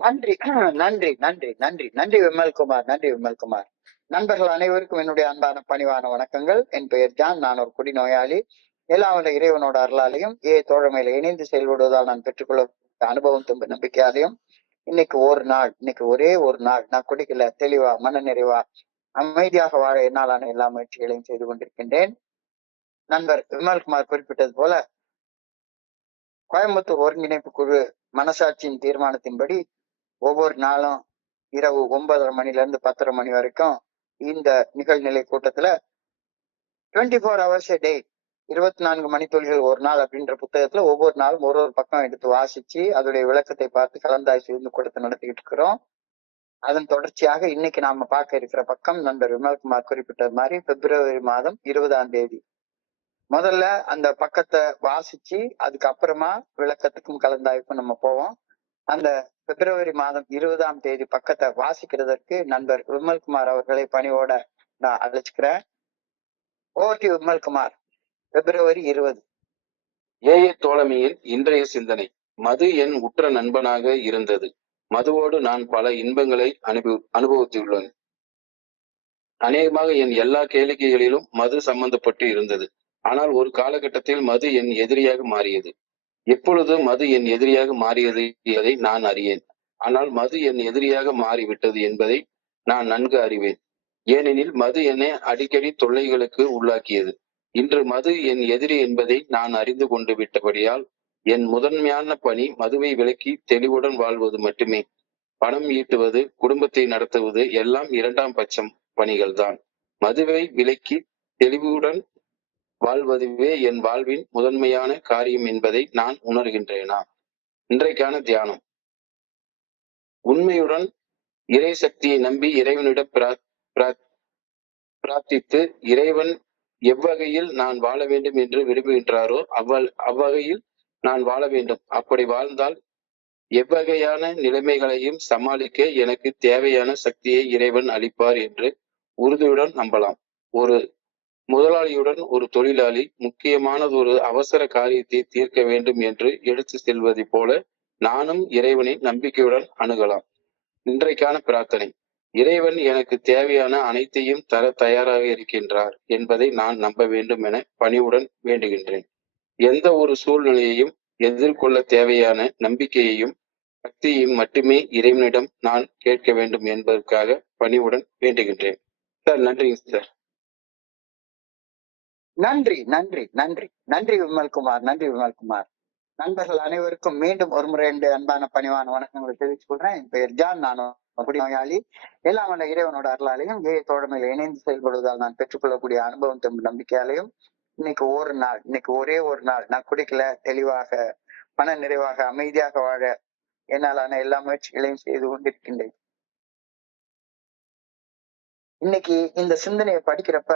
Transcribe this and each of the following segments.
நன்றி நன்றி நன்றி நன்றி நன்றி விமல்குமார், நன்றி விமல்குமார். நண்பர்கள் அனைவருக்கும் என்னுடைய அன்பான பணிவான வணக்கங்கள். என் பெயர் ஜான். நான் ஒரு குடிநோயாளி. எல்லாம் வல்ல இறைவனோட அருளாலையும் தோழமையில இணைந்து செயல்படுவதால் நான் பெற்றுக்கொள்ள அனுபவம் துன்ப நம்பிக்கையாலையும் இன்னைக்கு ஒரு நாள், இன்னைக்கு ஒரே ஒரு நாள் நான் குடிக்கல, தெளிவா மன நிறைவா அமைதியாக வாழ என்னாலான எல்லா முயற்சிகளையும் செய்து கொண்டிருக்கின்றேன். நண்பர் விமல்குமார் குறிப்பிட்டது போல கோயம்புத்தூர் ஒருங்கிணைப்பு குழு மனசாட்சியின் தீர்மானத்தின்படி ஒவ்வொரு நாளும் இரவு 9:30 மணில இருந்து 10:30 மணி வரைக்கும் இந்த நிகழ்நிலை கூட்டத்துல 24 hours a day, 24 மணித்துளிகள் ஒரு நாள் அப்படின்ற புத்தகத்துல ஒவ்வொரு நாளும் ஒரு ஒரு பக்கம் எடுத்து வாசிச்சு அதோடைய விளக்கத்தை பார்த்து கலந்தாய்வு இந்த கூட்டத்தை நடத்திக்கிட்டு இருக்கிறோம். அதன் தொடர்ச்சியாக இன்னைக்கு நாம பார்க்க இருக்கிற பக்கம் நண்பர் விமல்குமார் குறிப்பிட்ட மாதிரி பிப்ரவரி மாதம் 20ஆம் தேதி முதல்ல அந்த பக்கத்தை வாசிச்சு அதுக்கப்புறமா விளக்கத்துக்கும் கலந்தாய்வுக்கும் நம்ம போவோம். அந்த பிப்ரவரி மாதம் 20ஆம் தேதி பக்கத்தை வாசிக்கிறதற்கு நண்பர் விமல்குமார் அவர்களை பணிவோட நான் அழைச்சுக்கிறேன். ஓட்டி விமல்குமார், பிப்ரவரி 20. தோழமையில் இன்றைய சிந்தனை. மது என் உற்ற நண்பனாக இருந்தது. மதுவோடு நான் பல இன்பங்களை அனுபவித்துள்ளேன். அநேகமாக என் எல்லா கேளிக்கைகளிலும் மது சம்பந்தப்பட்டு இருந்தது. ஆனால் ஒரு காலகட்டத்தில் மது என் எதிரியாக மாறியது. எப்பொழுது மது என் எதிரியாக மாறியது என்பதை நான் அறியேன். ஆனால் மது என் எதிரியாக மாறிவிட்டது என்பதை நான் நன்கு அறிவேன். ஏனெனில் மது என்னை அடிக்கடி தொல்லைகளுக்கு உள்ளாக்கியது. இன்று மது என் எதிரி என்பதை நான் அறிந்து கொண்டு விட்டபடியால் என் முதன்மையான பணி மதுவை விலக்கி தெளிவுடன் வாழ்வது மட்டுமே. பணம் ஈட்டுவது, குடும்பத்தை நடத்துவது எல்லாம் இரண்டாம் பட்சம் பணிகள்தான். மதுவை விலக்கி தெளிவுடன் வாழ்வதுவே என் வாழ்வின் முதன்மையான காரியம் என்பதை நான் உணர்கின்றேனா? இன்றைக்கான தியானம். உண்மையுடன் இறை சக்தியை நம்பி இறைவனிடம் பிரார்த்தித்து இறைவன் எவ்வகையில் நான் வாழ வேண்டும் என்று விரும்புகின்றாரோ அவ்வகையில் நான் வாழ வேண்டும். அப்படி வாழ்ந்தால் எவ்வகையான நிலைமைகளையும் சமாளிக்க எனக்கு தேவையான சக்தியை இறைவன் அளிப்பார் என்று உறுதியுடன் நம்பலாம். ஒரு முதலாளியுடன் ஒரு தொழிலாளி முக்கியமானதொரு அவசர காரியத்தை தீர்க்க வேண்டும் என்று எடுத்து செல்வதை போல நானும் இறைவனை நம்பிக்கையுடன் அணுகலாம். இன்றைக்கான பிரார்த்தனை. இறைவன் எனக்கு தேவையான அனைத்தையும் தர தயாராக இருக்கின்றார் என்பதை நான் நம்ப வேண்டும் என பணிவுடன் வேண்டுகின்றேன். எந்த ஒரு சூழ்நிலையையும் எதிர்கொள்ள தேவையான நம்பிக்கையையும் சக்தியையும் மட்டுமே இறைவனிடம் நான் கேட்க வேண்டும் என்பதற்காக பணிவுடன் வேண்டுகின்றேன். சார், நன்றிங்க சார். நன்றி நன்றி நன்றி நன்றி விமல்குமார், நன்றி விமல்குமார். நண்பர்கள் அனைவருக்கும் மீண்டும் ஒரு முறை அன்பான பணிவான வணக்கங்களை தெரிவித்துக் கொள்றேன். என் பெயர் ஜான். நான் குடிநோயாளி. எல்லாம் வல்ல இறைவனோட அருளாலையும் தோழமையில இணைந்து செயல்படுவதால் நான் பெற்றுக்கொள்ளக்கூடிய அனுபவம் தம்பி நம்பிக்கையாலையும் இன்னைக்கு ஒரு நாள், இன்னைக்கு ஒரே ஒரு நாள் நான் குடிக்கல, தெளிவாக மன நிறைவாக அமைதியாக வாழ என்னாலான எல்லா முயற்சிகளையும் செய்து கொண்டிருக்கின்றேன். இன்னைக்கு இந்த சிந்தனையை படிக்கிறப்ப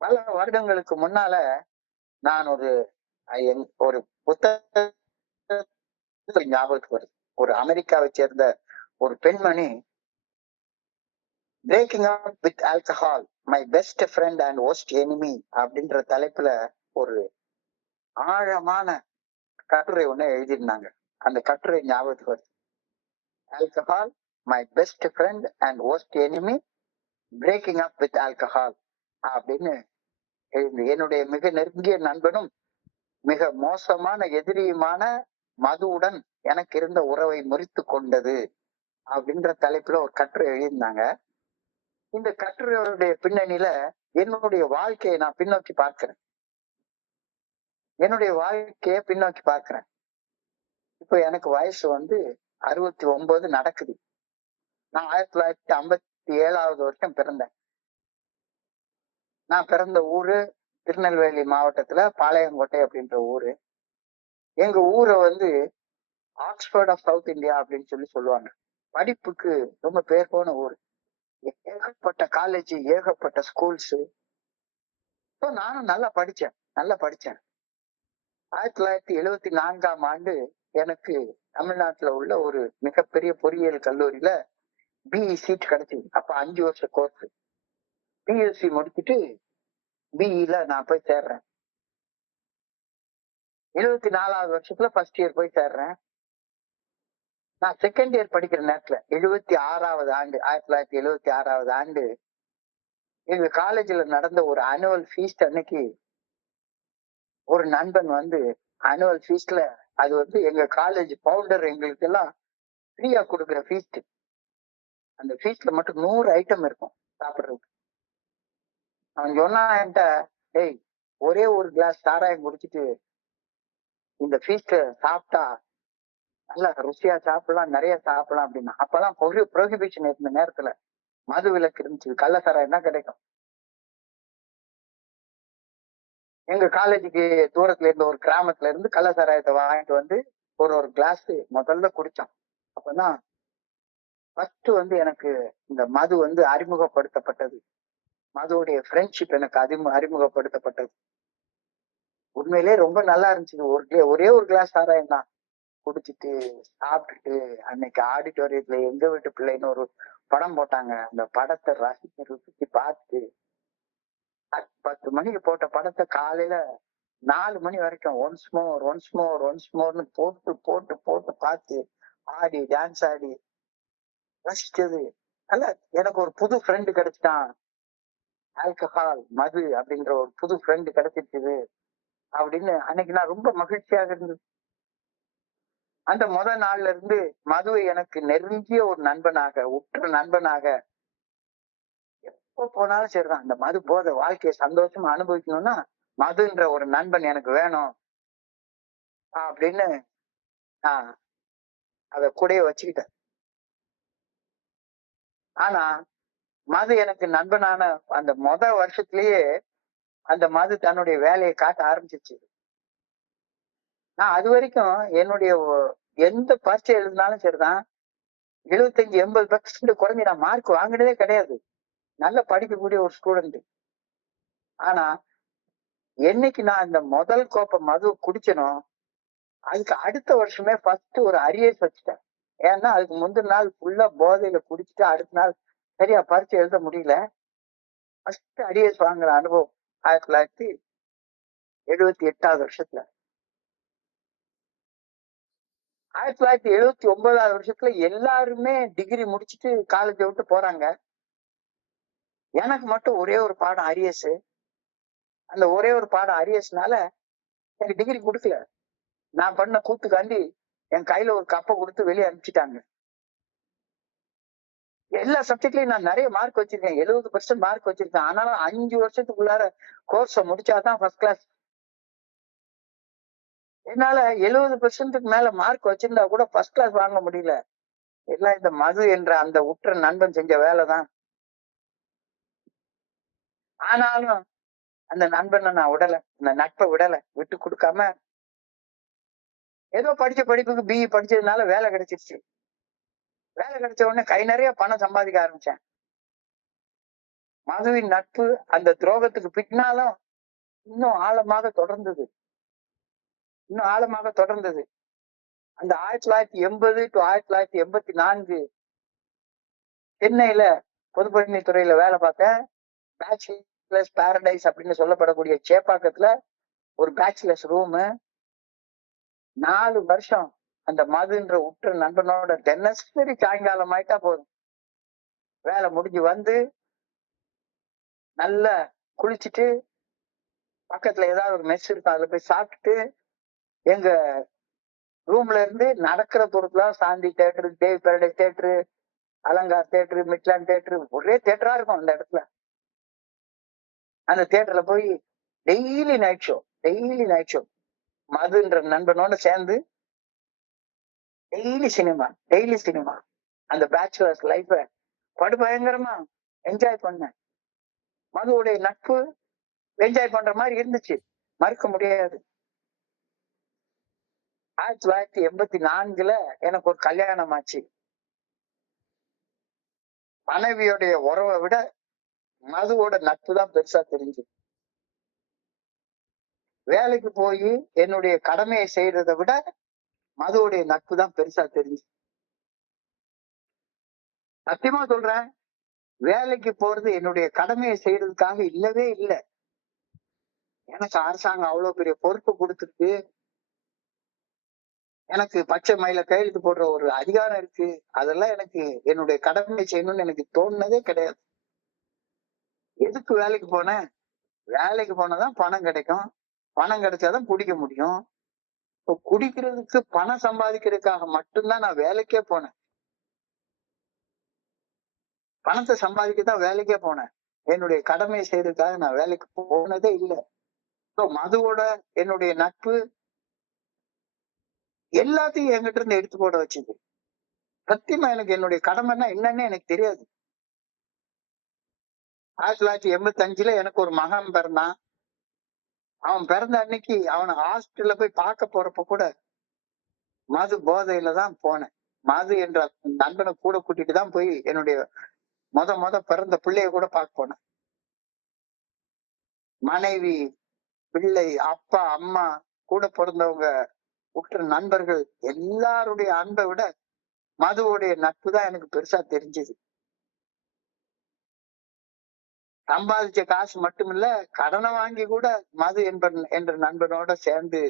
பல வருடங்களுக்கு முன்னால நான் ஒரு புத்தக ஞாபகத்துக்கு வருது. ஒரு அமெரிக்காவை சேர்ந்த ஒரு பெண்மணி braking up with alcohol, my best friend and worst enemy அப்படின்ற தலைப்புல ஒரு ஆழமான கட்டுரை ஒண்ணு எழுதியிருந்தாங்க. அந்த கட்டுரை ஞாபகத்துக்கு வருது. Alcohol, my best friend and worst enemy, braking up with alcohol அப்படின்னு எழுதி. என்னுடைய மிக நெருங்கிய நண்பனும் மிக மோசமான எதிரியுமான மதுவுடன் எனக்கு இருந்த உறவை முறித்து கொண்டது அப்படின்ற தலைப்புல ஒரு கட்டுரை எழுதியிருந்தாங்க. இந்த கட்டுரையோடைய பின்னணியில என்னுடைய வாழ்க்கையை நான் பின்னோக்கி பார்க்கிறேன். இப்போ எனக்கு வயசு 69 நடக்குது. நான் 1957 வருஷம் பிறந்தேன். நான் பிறந்த ஊரு திருநெல்வேலி மாவட்டத்துல பாளையங்கோட்டை அப்படின்ற ஊரு. எங்க ஊரை ஆக்ஸ்போர்ட் ஆஃப் சவுத் இந்தியா அப்படின்னு சொல்லுவாங்க. படிப்புக்கு ரொம்ப பேர் போன ஊர். ஏகப்பட்ட காலேஜ், ஏகப்பட்ட ஸ்கூல்ஸ். நானும் நல்லா படிச்சேன். 1974ஆம் ஆண்டு எனக்கு தமிழ்நாட்டுல உள்ள ஒரு மிகப்பெரிய பொறியியல் கல்லூரியில பிஇ சீட் கிடைச்சது. அப்ப 5 வருஷ கோர்ஸ். பிஎஸ்சி முடிச்சுட்டு பிஇல நான் போய் சேர்றேன். 74வது வருஷத்துல ஃபர்ஸ்ட் இயர் போய் சேர்றேன். நான் செகண்ட் இயர் படிக்கிற நேரத்துல 76வது ஆண்டு, 1976வது ஆண்டு எங்க காலேஜ்ல நடந்த ஒரு ஆனுவல் ஃபீஸ்ட் அன்னைக்கு ஒரு நண்பன் வந்து ஆனுவல் ஃபீஸ்ட்ல, அது வந்து எங்க காலேஜ் பவுண்டர் எங்களுக்கு எல்லாம் ஃப்ரீயா கொடுக்குற ஃபீஸ்ட். அந்த ஃபீஸ்ட்ல மட்டும் 100 ஐட்டம் இருக்கும் சாப்பிடுறதுக்கு. அவன் சொன்னா என்கிட்ட, "டேய், ஒரே ஒரு கிளாஸ் சாராயம் குடிச்சிட்டு இந்த ஃபீஸ்ட சாப்பிட்டா நல்லா ருசியா சாப்பிடலாம், நிறைய சாப்பிடலாம்" அப்படின்னா. அப்பதான் ப்ரோஹிபிஷன் இருந்த நேரத்துல மது விலக்கு இருந்துச்சு, கள்ள சாராயம் தான் கிடைக்கும். எங்க காலேஜுக்கு தூரத்துல இருந்த ஒரு கிராமத்துல இருந்து கள்ள சாராயத்தை வாங்கிட்டு வந்து ஒரு கிளாஸ் முதல்ல குடிச்சான். அப்பதான் ஃபர்ஸ்ட் வந்து எனக்கு இந்த மது வந்து அறிமுகப்படுத்தப்பட்டது. மதுவுடைய ஃப்ரெண்ட்ஷிப் எனக்கு அறிமுகப்படுத்தப்பட்டது. உண்மையிலேயே ரொம்ப நல்லா இருந்துச்சு. ஒரே ஒரு கிளாஸ் சாராயம் தான் குடிச்சிட்டு சாப்பிட்டுட்டு, அன்னைக்கு ஆடிட்டோரியத்துல எங்க வீட்டு பிள்ளைன்னு ஒரு படம் போட்டாங்க. அந்த படத்தை ருசிச்சு பார்த்து 10 மணிக்கு போட்ட படத்தை காலையில 4 மணி வரைக்கும் ஒன்ஸ் மோர்னு போட்டு போட்டு போட்டு பார்த்து ஆடி டான்ஸ் ஆடி ரசிச்சது. அல்ல, எனக்கு ஒரு புது ஃப்ரெண்டு கிடைச்சிட்டான். ஆல்கஹால், மது அப்படின்ற ஒரு புது ஃப்ரெண்டு கிடைச்சிருக்குது அப்படின்னு அன்னைக்கு நான் ரொம்ப மகிழ்ச்சியாக இருந்தது. அந்த நாள்ல இருந்து மதுவை எனக்கு நெருங்கிய ஒரு நண்பனாக, உற்ற நண்பனாக, எப்போ போனாலும் சரிதான், அந்த மது போத வாழ்க்கையை சந்தோஷமா அனுபவிக்கணும்னா மதுன்ற ஒரு நண்பன் எனக்கு வேணும் அப்படின்னு நான் அத கூடயே வச்சுக்கிட்டேன். ஆனா மது எனக்கு நண்பனான அந்த வருஷத்திலேயே அந்த மது தன்னுடைய வேலையை காட்ட ஆரம்பிச்சிருச்சு. நான் அது வரைக்கும் என்னுடைய எந்த பரீட்சை எழுதினாலும் சரிதான், 75-80% குறைஞ்சி நான் மார்க் வாங்கினதே கிடையாது. நல்ல படிக்கக்கூடிய ஒரு ஸ்டூடெண்ட். ஆனா என்னைக்கு நான் இந்த முதல் கோப்பை மது குடிச்சனோ, அதுக்கு அடுத்த வருஷமே ஃபர்ஸ்ட் ஒரு அரியர்ஸ் வச்சுட்டேன். ஏன்னா அதுக்கு முந்தின நாள் ஃபுல்லா போதையில குடிச்சிட்டு அடுத்த நாள் சரியா பரீட்சை எழுத முடியல. ஃபர்ஸ்ட் அரியர்ஸ் வாங்குற அனுபவம் 1978வது வருஷத்துல. 1979வது வருஷத்துல எல்லாருமே டிகிரி முடிச்சுட்டு காலேஜை விட்டு போறாங்க. எனக்கு மட்டும் ஒரே ஒரு பாடம் அரியர்ஸ். அந்த ஒரே ஒரு பாடம் அரியர்ஸ்னால எனக்கு டிகிரி கொடுக்கல. நான் பண்ண கூத்துக்காண்டி என் கையில ஒரு கப்பை கொடுத்து வெளியே அனுப்பிச்சிட்டாங்க. எல்லா சப்ஜெக்ட்லயும் நான் நிறைய மார்க் வச்சிருக்கேன், 70% மார்க் வச்சிருக்கேன். ஆனாலும் 5 வருஷத்துக்குள்ளார கோர்ஸ முடிச்சாதான் ஃபர்ஸ்ட் கிளாஸ். என்னால 70%க்கு மேல மார்க் வச்சிருந்தா கூட ஃபர்ஸ்ட் கிளாஸ் வாங்க முடியல. எல்லாம் இந்த மது என்ற அந்த உற்ற நண்பன் செஞ்ச வேலைதான். ஆனாலும் அந்த நண்பனை நான் விடல, அந்த நட்பை விடல, விட்டு கொடுக்காம ஏதோ படிச்ச படிப்புக்கு பிஇ படிச்சதுனால வேலை கிடைச்சிருச்சு. வேலை கிடைச்ச உடனே கை நிறைய பணம் சம்பாதிக்க ஆரம்பிச்சேன். மதுவின் நட்பு அந்த துரோகத்துக்கு பின்னாலும் இன்னும் ஆழமாக தொடர்ந்தது. அந்த 1980 to 1984 சென்னையில பொதுப்பணித்துறையில வேலை பார்த்தேன். பேச்சுலர்ஸ் பாரடைஸ் அப்படின்னு சொல்லப்படக்கூடிய சேப்பாக்கத்துல ஒரு பேச்சுலர்ஸ் ரூமு. 4 வருஷம் அந்த மதுன்ற உற்ற நண்பனோட தினசரி சாயங்காலம் ஆயிட்டா போதும், வேலை முடிஞ்சு வந்து நல்லா குளிச்சுட்டு பக்கத்துல ஏதாவது ஒரு மெஸ் இருக்கும், அதுல போய் சாப்பிட்டுட்டு எங்க ரூம்ல இருந்து நடக்கிற பொறுத்துலாம் Shanti theatre, Devi paradise theatre, Alankar theatre, Midland theatre, ஒரே தேட்டரா இருக்கும் அந்த இடத்துல. அந்த தேட்டர்ல போய் டெய்லி நைட் ஷோ மதுன்ற நண்பனோட சேர்ந்து டெய்லி சினிமா அந்த பேச்சுலர்ஸ் லைஃப படுபயங்கரமா என்ஜாய் பண்ணேன். மதுவுடைய நட்பு என்ஜாய் பண்ற மாதிரி இருந்துச்சு, மறுக்க முடியாது. 1984 எனக்கு ஒரு கல்யாணம் ஆச்சு. மனைவியோடைய உறவை விட மதுவோட நட்பு தான் பெருசா தெரிஞ்சு. வேலைக்கு போய் என்னுடைய கடமையை செய்யறதை விட மதுவுடைய நட்பு தான் பெருசா தெரிஞ்சு. சத்தியமா சொல்றேன், வேலைக்கு போறது என்னுடைய கடமையை செய்யறதுக்காக இல்லவே இல்லை. எனக்கு அரசாங்கம் அவ்வளவு பெரிய பொறுப்பு கொடுத்துருக்கு, எனக்கு பச்சை மயில கையெழுத்து போடுற ஒரு அதிகாரம் இருக்கு. அதெல்லாம் எனக்கு என்னுடைய கடமை செய்யணும்னு எனக்கு தோணுனதே கிடையாது. எதுக்கு வேலைக்கு போனேன்? வேலைக்கு போனாதான் பணம் கிடைக்கும். பணம் கிடைச்சாதான் குடிக்க முடியும். இப்போ குடிக்கிறதுக்கு பணம் சம்பாதிக்கிறதுக்காக மட்டும்தான் நான் வேலைக்கே போனேன். பணத்தை சம்பாதிக்கத்தான் வேலைக்கே போனேன். என்னுடைய கடமையை செய்யறதுக்காக நான் வேலைக்கு போனதே இல்லை. மதுவோட என்னுடைய நட்பு எல்லாத்தையும் என்கிட்ட இருந்து எடுத்து போட வச்சது. சத்தியமா எனக்கு என்னுடைய கடமைன்னா என்னன்னு எனக்கு தெரியாது. 1985 எனக்கு ஒரு மகன் பிறந்தான். அவன் பிறந்த அன்னைக்கு அவனை ஹாஸ்பிட்டல்ல போய் பார்க்க போறப்ப கூட மது போதையில தான் போனேன். மது என்ற நண்பனை கூட கூட்டிட்டு தான் போய் என்னுடைய முத பிறந்த பிள்ளைய கூட பார்க்க போனேன். மனைவி, பிள்ளை, அப்பா, அம்மா, கூட பிறந்தவங்க, உற்ற நண்பர்கள் எல்லாருடைய அன்பை விட மதுவுடைய நட்பு தான் எனக்கு பெருசா தெரிஞ்சது. சம்பாதிச்ச காசு மட்டுமில்ல, கடனை வாங்கி கூட மது என்ற நண்பனோட சேர்ந்து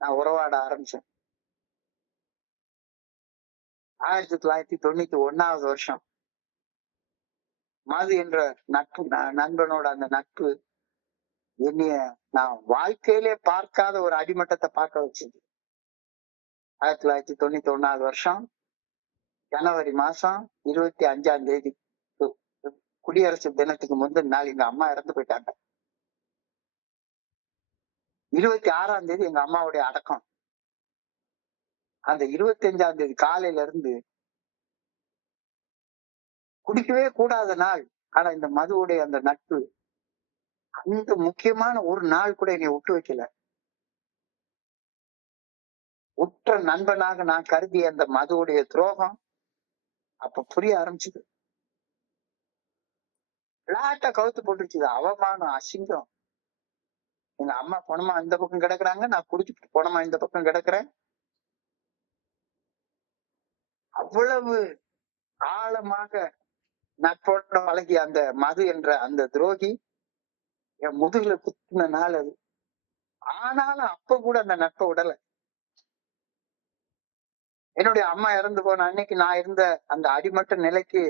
நான் உறவாட ஆரம்பிச்சேன். 1991 வருஷம் மது என்ற நட்பு நண்பனோட அந்த நட்பு என்னைய நான் வாழ்க்கையிலே பார்க்காத ஒரு அடிமட்டத்தை பார்க்க வச்சது. 1991 வருஷம் ஜனவரி மாசம் 25 குடியரசு தினத்துக்கு முந்தின நாள் எங்க அம்மா இறந்து போயிட்டாங்க. 26 எங்க அம்மாவுடைய அடக்கம். அந்த 25 காலையில இருந்து குடிக்கவே கூடாத நாள். ஆனா இந்த மதுவுடைய அந்த நட்பு அந்த முக்கியமான ஒரு நாள் கூட என்னை விட்டு வைக்கல. உற்ற நண்பனாக நான் கருதிய அந்த மதுவுடைய துரோகம் அப்ப புரிய ஆரம்பிச்சுது. பிளாட்டா கவுத்து போட்டுருச்சு. அவமானம், அசிங்கம். எங்க அம்மா பணமா இந்த பக்கம் கிடக்குறாங்க, நான் குடிச்சுட்டு பணமா இந்த பக்கம் கிடக்குறேன். அவ்வளவு ஆழமாக நட்போட பழகிய அந்த மது என்ற அந்த துரோகி என் முதுகுல குத்தின நாள் அது. ஆனாலும் அப்ப கூட அந்த நட்பை விடல. என்னுடைய அம்மா இறந்து போன அன்னைக்கு நான் இருந்த அந்த அடிமட்ட நிலைக்கு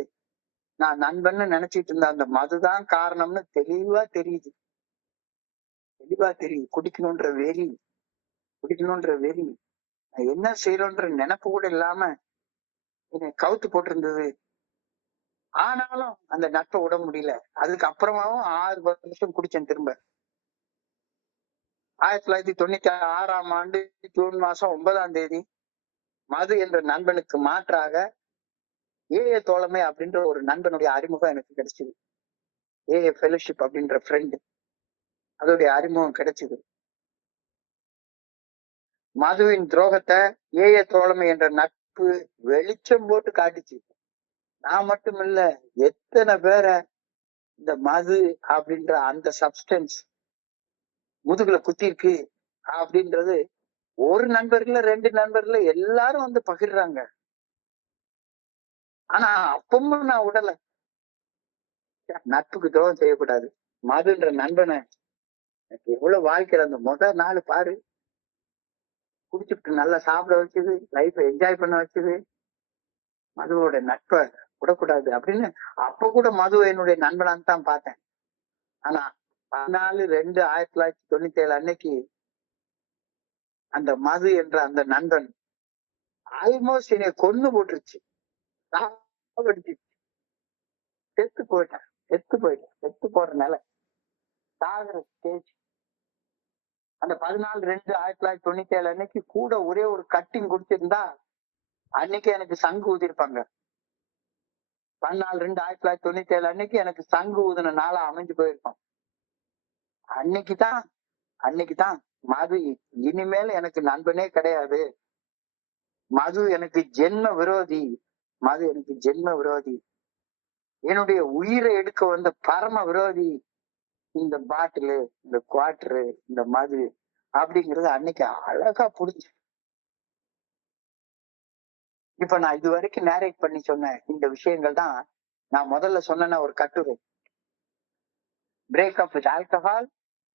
நான் நண்பன்னு நினைச்சிட்டு இருந்த அந்த மதுதான் காரணம்னு தெளிவா தெரியுது. குடிக்கணும்ன்ற வெறி, நான் என்ன செய்யறோன்ற நினைப்பு கூட இல்லாம என்னை கவுத்து போட்டிருந்தது. ஆனாலும் அந்த நட்பை விட முடியல. அதுக்கு அப்புறமாவும் 6 வருஷம் குடிச்சேன் திரும்ப. 1996 ஜூன் மாசம் 9 மது என்ற நண்பனுக்கு மாற்றாக ஏஏ தோழமை அப்படின்ற ஒரு நண்பனுடைய அறிமுகம் எனக்கு கிடைச்சது. ஏஏ ஃபெலோஷிப் அப்படின்ற ஃப்ரெண்டு, அதோடைய அறிமுகம் கிடைச்சது. மதுவின் துரோகத்தை ஏஏ தோழமை என்ற நட்பு வெளிச்சம் போட்டு காட்டுச்சு. நான் மட்டும் இல்ல, எத்தனை பேரை இந்த மது அப்படின்ற அந்த சப்ஸ்டன்ஸ் முதுகுல குத்தி இருக்கு அப்படின்றது ஒரு நண்பர்கள 2 நண்பர்கள எல்லாரும் வந்து பகிர்றாங்க. ஆனா அப்பவும் நான் விடல. நட்புக்கு துரோகம் செய்யக்கூடாது. மதுன்ற நண்பனை எனக்கு எவ்வளவு வாழ்க்கையில அந்த நாள் பாரு, குடிச்சுட்டு நல்லா சாப்பிட வச்சது, லைஃப என்ஜாய் பண்ண வச்சது. மதுவோட நட்பை விடக்கூடாது அப்படின்னு அப்ப கூட மது என்னுடைய நண்பனான்னு தான் பார்த்தேன். ஆனா 14/2/1997 அன்னைக்கு அந்த மது என்ற அந்த நண்பன் ஆல்மோஸ்ட் என்னை கொன்னு போட்டுருச்சு. செத்து போற நிலை, சாகிற ஸ்டேஜ். அந்த 14/2/1997 அன்னைக்கு கூட ஒரே ஒரு கட்டிங் குடிச்சிருந்தா அன்னைக்கு எனக்கு சங்கு ஊதிருப்பாங்க. 14/2/1997 அன்னைக்கு எனக்கு சங்கு ஊதின நாளா அமைஞ்சு போயிருக்கும். அன்னைக்குதான் மது இனிமேல் எனக்கு நண்பனே கிடையாது. மது எனக்கு ஜென்ம விரோதி. என்னுடைய உயிரை எடுக்க வந்த பரம விரோதி இந்த பாட்டிலு, இந்த குவார்டரு, இந்த மது அப்படிங்கறது அன்னைக்கு அழகா புரிஞ்சு. இப்ப நான் இது வரைக்கும் நேரேட் பண்ணி சொன்ன இந்த விஷயங்கள் தான் நான் முதல்ல சொன்ன ஒரு கட்டுரை, break up with alcohol,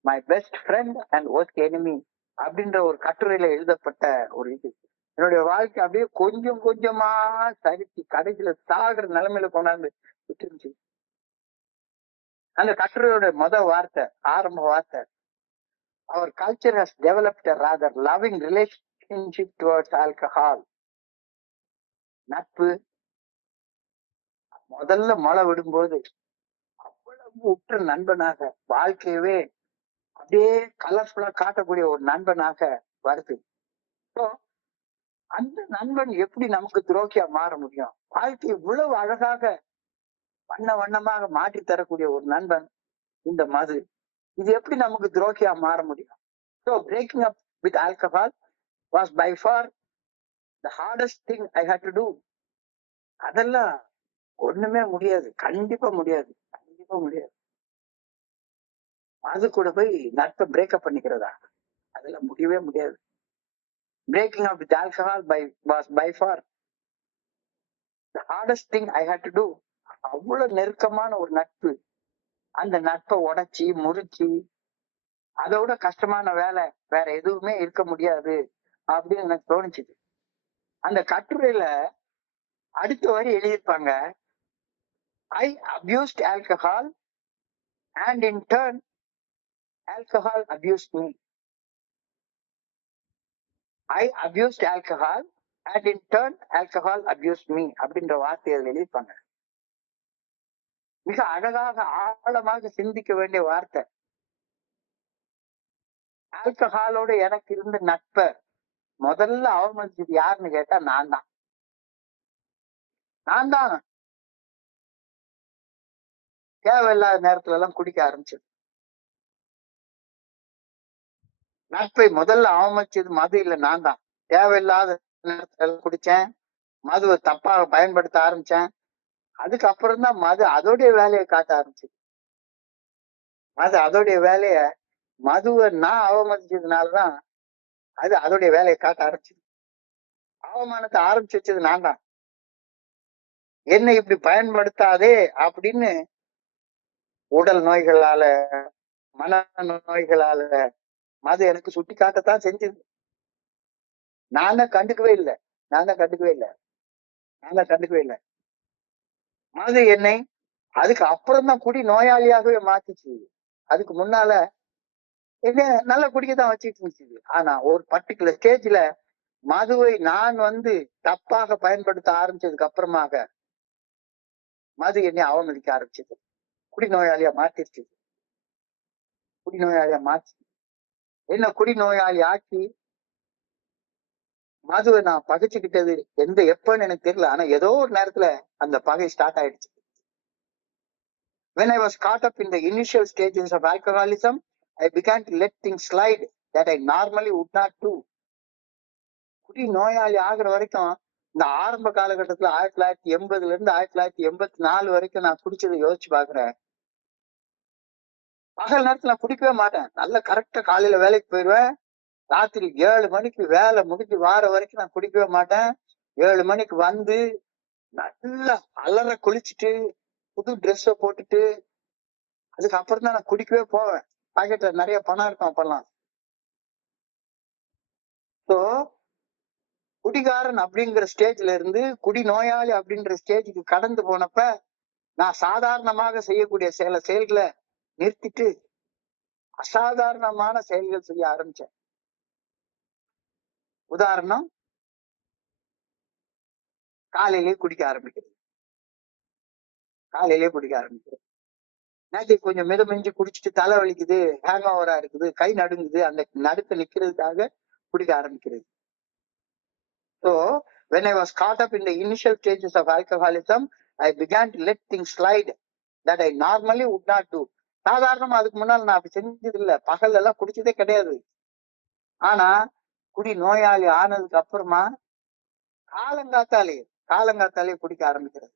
my best friend and worst enemy அப்படின்ற ஒரு கட்டுரையில எழுதப்பட்ட ஒரு இது. என்னுடைய வாழ்க்கை அப்படியே கொஞ்சம் கொஞ்சமா சரிச்சு கடைசியில சாகுற நிலைமையில கொண்டாந்து விட்டுருந்துச்சு. அந்த கட்டுரையோட வார்த்தை, ஆரம்ப வார்த்தை, அவர் culture has developed a rather loving relationship towards alcohol. நட்பு முதல்ல மழை விடும்போது அவ்வளவு உற்ற நண்பனாக, வாழ்க்கையவே அப்படியே கலர்ஃபுல்லா காட்டக்கூடிய ஒரு நண்பனாக வருது. So, அந்த நண்பன் எப்படி நமக்கு துரோகியா மாற முடியும்? வாழ்க்கை இவ்வளவு அழகாக வண்ண வண்ணமாக மாற்றி தரக்கூடிய ஒரு நண்பன் இந்த மது, இது எப்படி நமக்கு துரோகியா மாற முடியும்? So breaking up with alcohol was by far the hardest thing I had to do. அதெல்லாம் ஒண்ணுமே முடியாது, கண்டிப்பா முடியாது, கண்டிப்பா முடியாது. அது கூட போய் நட்பை பிரேக்கப் பண்ணிக்கிறதா? அதெல்லாம் முடியவே முடியாது. Breaking up with alcohol was by far the hardest thing I had to do. அவ்வளவு நெருக்கமான ஒரு நட்பு, அந்த நட்பை உடைச்சி முறிச்சு, அதோட கஷ்டமான வேலை வேற எதுவுமே இருக்க முடியாது அப்படின்னு எனக்கு தோணுச்சுது. அந்த கட்டுரையில அடுத்த வரி எழுதியிருப்பாங்க, I abused alcohol and in turn alcohol abused me. I abused alcohol and in turn alcohol abused me அப்படின்ற வார்த்தையை அதில் எழுதியிருப்பாங்க. மிக அழகாக ஆழமாக சிந்திக்க வேண்டிய வார்த்தை. ஆல்கஹாலோட எனக்கு இருந்த நட்பை முதல்ல அவமதிச்சது யாருன்னு கேட்டா நான் தான். தேவையில்லாத நேரத்துல எல்லாம் குடிக்க ஆரம்பிச்சது. நட்பை முதல்ல அவமதிச்சது மது இல்ல, நான் தான். தேவையில்லாத நேரத்துல குடிச்சேன், மதுவை தப்பாக பயன்படுத்த ஆரம்பிச்சேன். அதுக்கப்புறம் தான் மது அதோடைய வேலையை காட்ட ஆரம்பிச்சது. மது அதோடைய வேலைய, மதுவை நான் அவமதிச்சதுனாலதான் அது அதோடைய வேலையை காட்ட ஆரம்பிச்சது. அவமானத்தை ஆரம்பிச்சு வச்சது நான் தான். என்னை இப்படி பயன்படுத்தாதே அப்படின்னு உடல் நோய்களால, மன நோய்களால மது எனக்கு சுட்டி காட்டத்தான் செஞ்சது. நான் தான் கண்டுக்கவே இல்லை. மது என்னை அதுக்கு அப்புறம் தான் குடி நோயாளியாகவே மாத்திச்சு. அதுக்கு முன்னால என்ன நல்லா குடிக்கத்தான் வச்சுட்டு இருந்துச்சு. ஆனா ஒரு பர்டிகுலர் ஸ்டேஜ்ல மதுவை நான் தப்பாக பயன்படுத்த ஆரம்பிச்சதுக்கு அப்புறமாக மது என்னை அவமதிக்க ஆரம்பிச்சது. குடிநோயாளியா மாத்திருச்சு. என்ன குடிநோயாளி ஆக்கி மதுவை நான் பகைச்சுக்கிட்டது எப்பன்னு எனக்கு தெரியல. ஆனா ஏதோ ஒரு நேரத்துல அந்த பகை ஸ்டார்ட் ஆயிடுச்சு. When I was caught up in the initial stages of alcoholism, I began to let things slide that I normally would not do. குடி நோயாளி ஆகுற வரைக்கும், இந்த ஆரம்ப காலகட்டத்துல 1980 இருந்து 1984 வரைக்கும் நான் குடிச்சதை யோசிச்சு பாக்குறேன். பகல் நேரத்துல நான் குடிக்கவே மாட்டேன். நல்ல கரெக்டா காலையில வேலைக்கு போயிடுவேன். ராத்திரி 7 மணிக்கு வேலை முடிஞ்சு வார வரைக்கும் நான் குடிக்கவே மாட்டேன். 7 மணிக்கு நல்லா அலற குளிச்சுட்டு புது ட்ரெஸ்ஸ போட்டுட்டு அதுக்கப்புறம் தான் நான் குடிக்கவே போவேன். பாக்கெட்ல நிறைய பணம் இருக்கும் அப்பெல்லாம். ஸோ குடிகாரன் அப்படிங்கிற ஸ்டேஜ்ல இருந்து குடி நோயாளி அப்படின்ற ஸ்டேஜுக்கு கடந்து போனப்ப நான் சாதாரணமாக செய்யக்கூடிய சில செயல்களை நிறுத்திட்டு அசாதாரணமான செயல்கள் செய்ய ஆரம்பிச்சேன். உதாரணம், காலையிலேயே குடிக்க ஆரம்பிக்கிறது. நேற்று கொஞ்சம் மிதமிஞ்சு குடிச்சிட்டு தலை வலிக்குது, ஹேங் ஓவரா இருக்குது, கை நடுங்குது, அந்த நடுக்க நிக்கிறதுக்காக குடிக்க ஆரம்பிக்கிறது. So when I was caught up in the initial stages of alcoholism, I began to let things slide that I normally would not do. சாதாரணமா அதுக்கு முன்னால் நான் அப்படி செஞ்சது இல்லை. பகல் எல்லாம் குடிச்சதே கிடையாது. ஆனா குடி நோயாளி ஆனதுக்கு அப்புறமா காலங்காத்தாலே குடிக்க ஆரம்பிக்கிறது.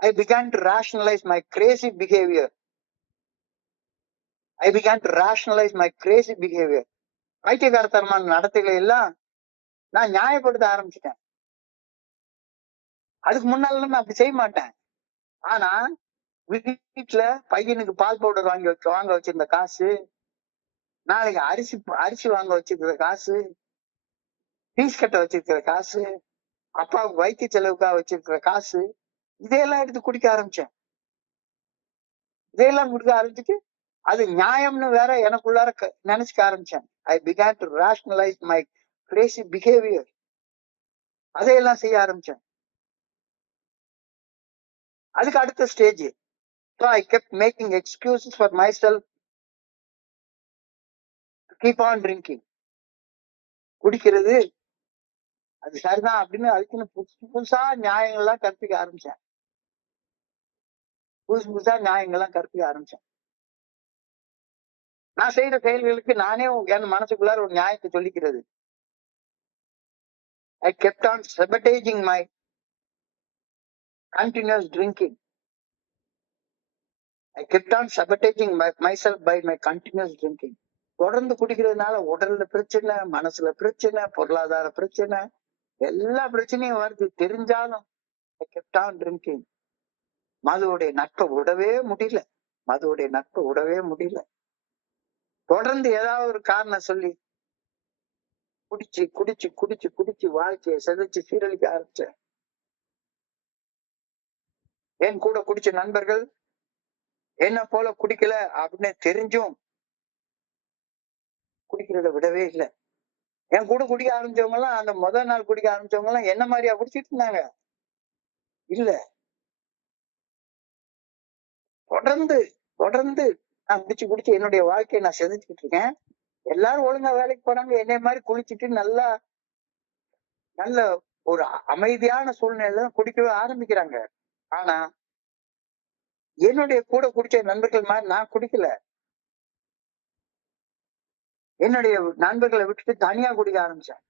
I began to rationalize my crazy behavior. பைத்தியக்காரத்தனமான நடத்தைகளை எல்லாம் நான் நியாயப்படுத்த ஆரம்பிச்சிட்டேன். அதுக்கு முன்னால நான் அப்படி செய்ய மாட்டேன். ஆனா வீட்டுல பையனுக்கு பால் பவுடர் வாங்க வச்சிருந்த காசு, நாளைக்கு அரிசி வாங்க வச்சிருக்கிற காசு, ஃபீஸ் கட்ட வச்சிருக்கிற காசு, அப்பாவுக்கு வைத்திய செலவுக்காக வச்சிருக்கிற காசு, இதையெல்லாம் எடுத்து குடிக்க ஆரம்பிச்சேன். இதையெல்லாம் குடிக்க ஆரம்பிச்சுட்டு அது நியாயம்னு வேற எனக்குள்ளார நினைச்சுக்க ஆரம்பிச்சேன். I began to rationalise my crazy behaviour. அதையெல்லாம் செய்ய ஆரம்பிச்சேன். அதுக்கு அடுத்த stage. So I kept making excuses for myself to keep on drinking. குடிக்கிறது அது சரிதான் அப்படின்னு அதுக்குன்னு புதுசா நியாயங்கள்லாம் கற்பிக்க ஆரம்பிச்சேன். புதுசா நியாயங்கள்லாம் கற்பிக்க ஆரம்பிச்சேன். நான் செய்யற செயல்களுக்கு நானே என் மனசுக்குள்ளார ஒரு நியாயத்தை சொல்லிக்கிறது. I kept on sabotaging my continuous drinking. I kept on sabotaging myself by my continuous drinking. தொடர்ந்து குடிக்கிறதுனால உடல்ல பிரச்சனை, மனசுல பிரச்சனை, பொருளாதார பிரச்சனை, எல்லா பிரச்சனையும் வருது. தெரிஞ்சாலும் I kept on drinking. மதுவுடைய நட்பை விடவே முடியல. மதுவுடைய நட்பை விடவே முடியல. தொடர்ந்து ஏதாவது ஒரு காரணம் சொல்லி குடிச்சு குடிச்சு குடிச்சு குடிச்சு வாழ்க்கையை சிதைச்சு சீரழிக்க ஆரம்பிச்சேன். என் கூட குடிச்ச நண்பர்கள் என்ன போல குடிக்கல அப்படின்னு தெரிஞ்சும் குடிக்கிறத விடவே இல்லை. என் கூட குடிக்க ஆரம்பிச்சவங்க எல்லாம் அந்த முதல் நாள் குடிக்க ஆரம்பிச்சவங்க எல்லாம் என்ன மாதிரியா குடிச்சிட்டு இருந்தாங்க? இல்ல, தொடர்ந்து தொடர்ந்து நான் குடிச்சு குடிச்சு என்னுடைய வாழ்க்கையை நான் சிதைச்சுக்கிட்டு இருக்கேன். எல்லாரும் ஒழுங்கா வேலைக்கு போறாங்க, என்னைய மாதிரி குளிச்சுட்டு நல்ல ஒரு அமைதியான சூழ்நிலையில குடிக்கவே ஆரம்பிக்கிறாங்க. ஆனா என்னுடைய கூட குடிச்ச நண்பர்கள் மாதிரி நான் குடிக்கல. என்னுடைய நண்பர்களை விட்டுட்டு தனியா குடிக்க ஆரம்பிச்சேன்.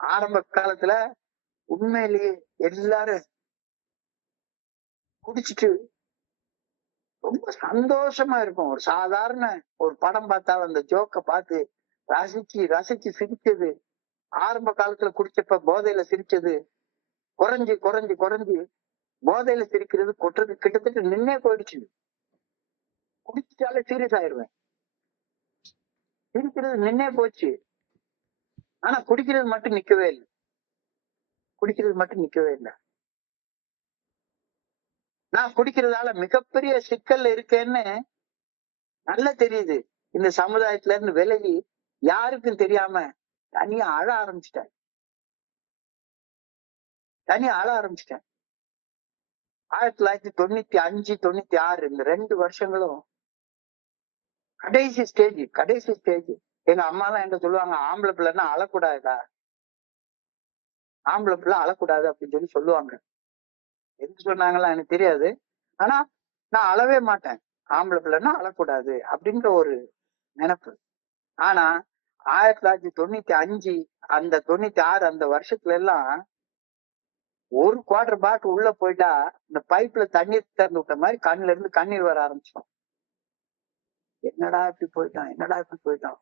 ஆரம்ப காலத்துல உண்மையிலேயே எல்லாரும் குடிச்சிட்டு ரொம்ப சந்தோஷமா இருக்கும். ஒரு சாதாரண ஒரு படம் பார்த்தாலும் அந்த ஜோக்க பார்த்து ரசிச்சு ரசிச்சு சிரிச்சது, ஆரம்ப காலத்துல குடிச்சப்ப போதையில சிரிச்சது குறைஞ்சு குறைஞ்சு குறைஞ்சு போதையில சிரிக்கிறது கொட்டுறது கிட்டத்தட்ட நின்னே போயிடுச்சு. குடிச்சிட்டாலே சீரியஸ் ஆயிடுவேன். சிரிக்கிறது நின்னே போச்சு. ஆனா குடிக்கிறது மட்டும் நிக்கவே இல்லை. குடிக்கிறது மட்டும் நிக்கவே இல்லை. நான் குடிக்கிறதால மிகப்பெரிய சிக்கல் இருக்கேன்னு நல்லா தெரியுது. இந்த சமுதாயத்துல இருந்து விலகி யாருக்கும் தெரியாம தனியா அழ ஆரம்பிச்சிட்டேன். தனியா அழ ஆரம்பிச்சிட்டேன். 1995, 96 இந்த 2 வருஷங்களும் கடைசி ஸ்டேஜ். எங்க அம்மா எல்லாம் என்கிட்ட சொல்லுவாங்க, ஆம்பளை பிள்ளைன்னா அழக்கூடாதா, ஆம்பளை பிள்ளை அழக்கூடாது அப்படின்னு சொல்லி சொல்லுவாங்க. எதுக்கு சொன்னாங்களா எனக்கு தெரியாது. ஆனா நான் அழவே மாட்டேன். ஆம்பளை பிள்ளைன்னா அழக்கூடாது அப்படின்ற ஒரு நினைப்பு. ஆனா 1995 அந்த 96 அந்த வருஷத்துல எல்லாம் ஒரு குவார்டர் பாட்டில் உள்ள போயிட்டா இந்த பைப்ல தண்ணீர் திறந்து விட்ட மாதிரி கண்ணுல இருந்து கண்ணீர் வர ஆரம்பிச்சிடும். என்னடா இப்படி போயிட்டான்.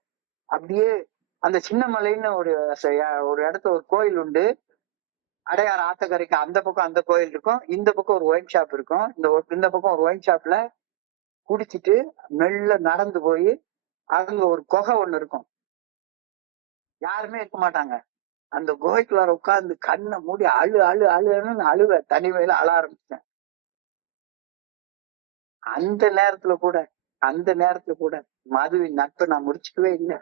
அப்படியே அந்த சின்னமலைன்னு ஒரு இடத்துல ஒரு கோயில் உண்டு. அடையாறு ஆத்தக்கரைக்கு அந்த பக்கம் அந்த கோயில் இருக்கும், இந்த பக்கம் ஒரு ஒயின் ஷாப் இருக்கும். இந்த பக்கம் ஒரு ஒயின் ஷாப்ல குடிச்சிட்டு மெல்ல நடந்து போய் அங்க ஒரு குகை ஒண்ணு இருக்கும். யாருமே இருக்க மாட்டாங்க. அந்த குகைக்குள்ளார உட்கார்ந்து கண்ணை மூடி அழுவ தனிமையில அழ ஆரம்பிச்சேன். அந்த நேரத்துல கூட மதுவின் நட்பை நான் முடிச்சுக்கவே இல்லை.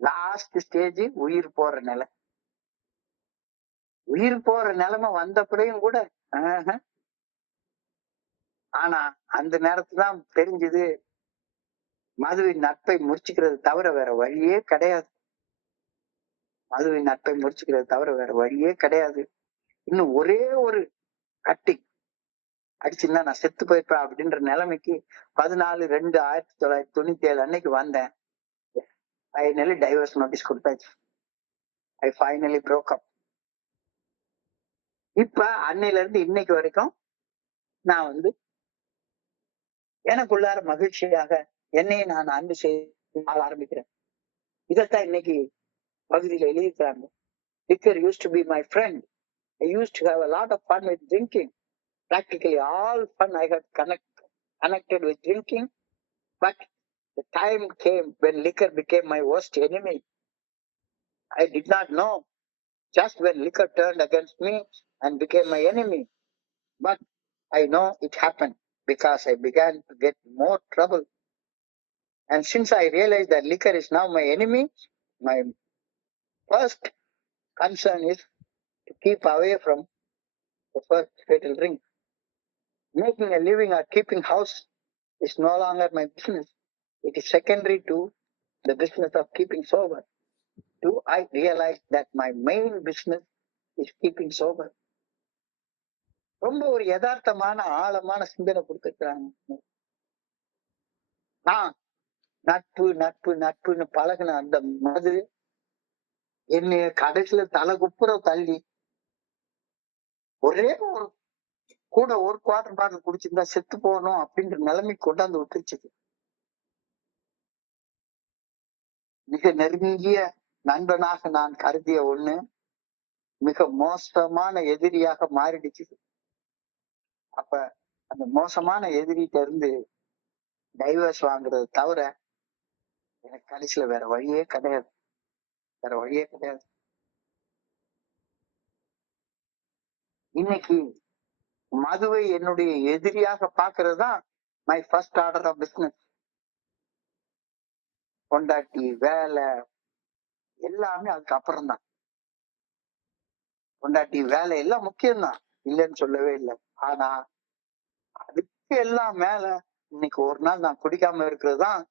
லாஸ்ட் ஸ்டேஜ் உயிர் போற நிலைமை வந்த பிறகும் கூட ஆனா அந்த நேரத்துலதான் தெரிஞ்சது மதுவின் நட்பை முடிச்சுக்கிறது தவிர வேற வழியே கிடையாது. இன்னும் ஒரே ஒரு கட்டி அடிச்சுன்னா நான் செத்து போயிருப்பேன் அப்படின்ற நிலைமைக்கு 14/2/1997 அன்னைக்கு வந்தேன். ஃபைனலி டைவர்ஸ் நோட்டீஸ் கொடுத்தாச்சு. ஐ ஃபைனலி broke up. இப்ப அன்னையில இருந்து இன்னைக்கு வரைக்கும் நான் எனக்குள்ளார மகிழ்ச்சியாக என்னையே நான் அன்பு செய்ய ஆரம்பிக்கிறேன். இதைத்தான் இன்னைக்கு பகுதியில எழுதியிருக்கிறாங்க. Liquor used to be my friend. I used to have a lot of fun with drinking. Practically all fun I had connected with drinking, but the time came when liquor became my worst enemy. I did not know just when liquor turned against me and became my enemy. But I know it happened because I began to get more trouble. And since I realized that liquor is now my enemy, my first concern is to keep away from the first fatal drink. Making a living or keeping house is no longer my business. It is secondary to the business of keeping sober. Do I realize that my main business is keeping sober? ரொம்ப ஒரு யதார்த்தமான ஆழமான சிந்தனை கொடுத்துருக்காங்க. நான் நட்பு நட்பு நட்புன்னு பழகின அந்த மது என்னைய கடைசியில தலை குப்புற தள்ளி ஒரே ஒரு கூட ஒரு குவார்டர் பாட்டில் குடிச்சிருந்தா செத்து போகணும் அப்படின்ற நிலைமைக்கு கொண்டாந்து விட்டுருச்சு. மிக நெருங்கிய நண்பனாக நான் கருதிய ஒண்ணு மிக மோசமான எதிரியாக மாறிடுச்சு. அப்ப அந்த மோசமான எதிரிட்ட இருந்து டைவர்ஸ் வாங்குறது தவிர எனக்கு கடைசியில வேற வழியே கிடையாது. வேற வழியே கிடையாது. இன்னைக்கு மதுவை என்னுடைய எதிரியாக பாக்குறது தான் my first order of business. பொண்டாட்டி, வேலை எல்லாமே அதுக்கு அப்புறம் தான். பொண்டாட்டி, வேலை எல்லாம் முக்கியம்தான், இல்லைன்னு சொல்லவே இல்லை. ஆனா அதுக்கு எல்லாம் மேல இன்னைக்கு ஒரு நாள் நான் குடிக்காம இருக்கிறது தான்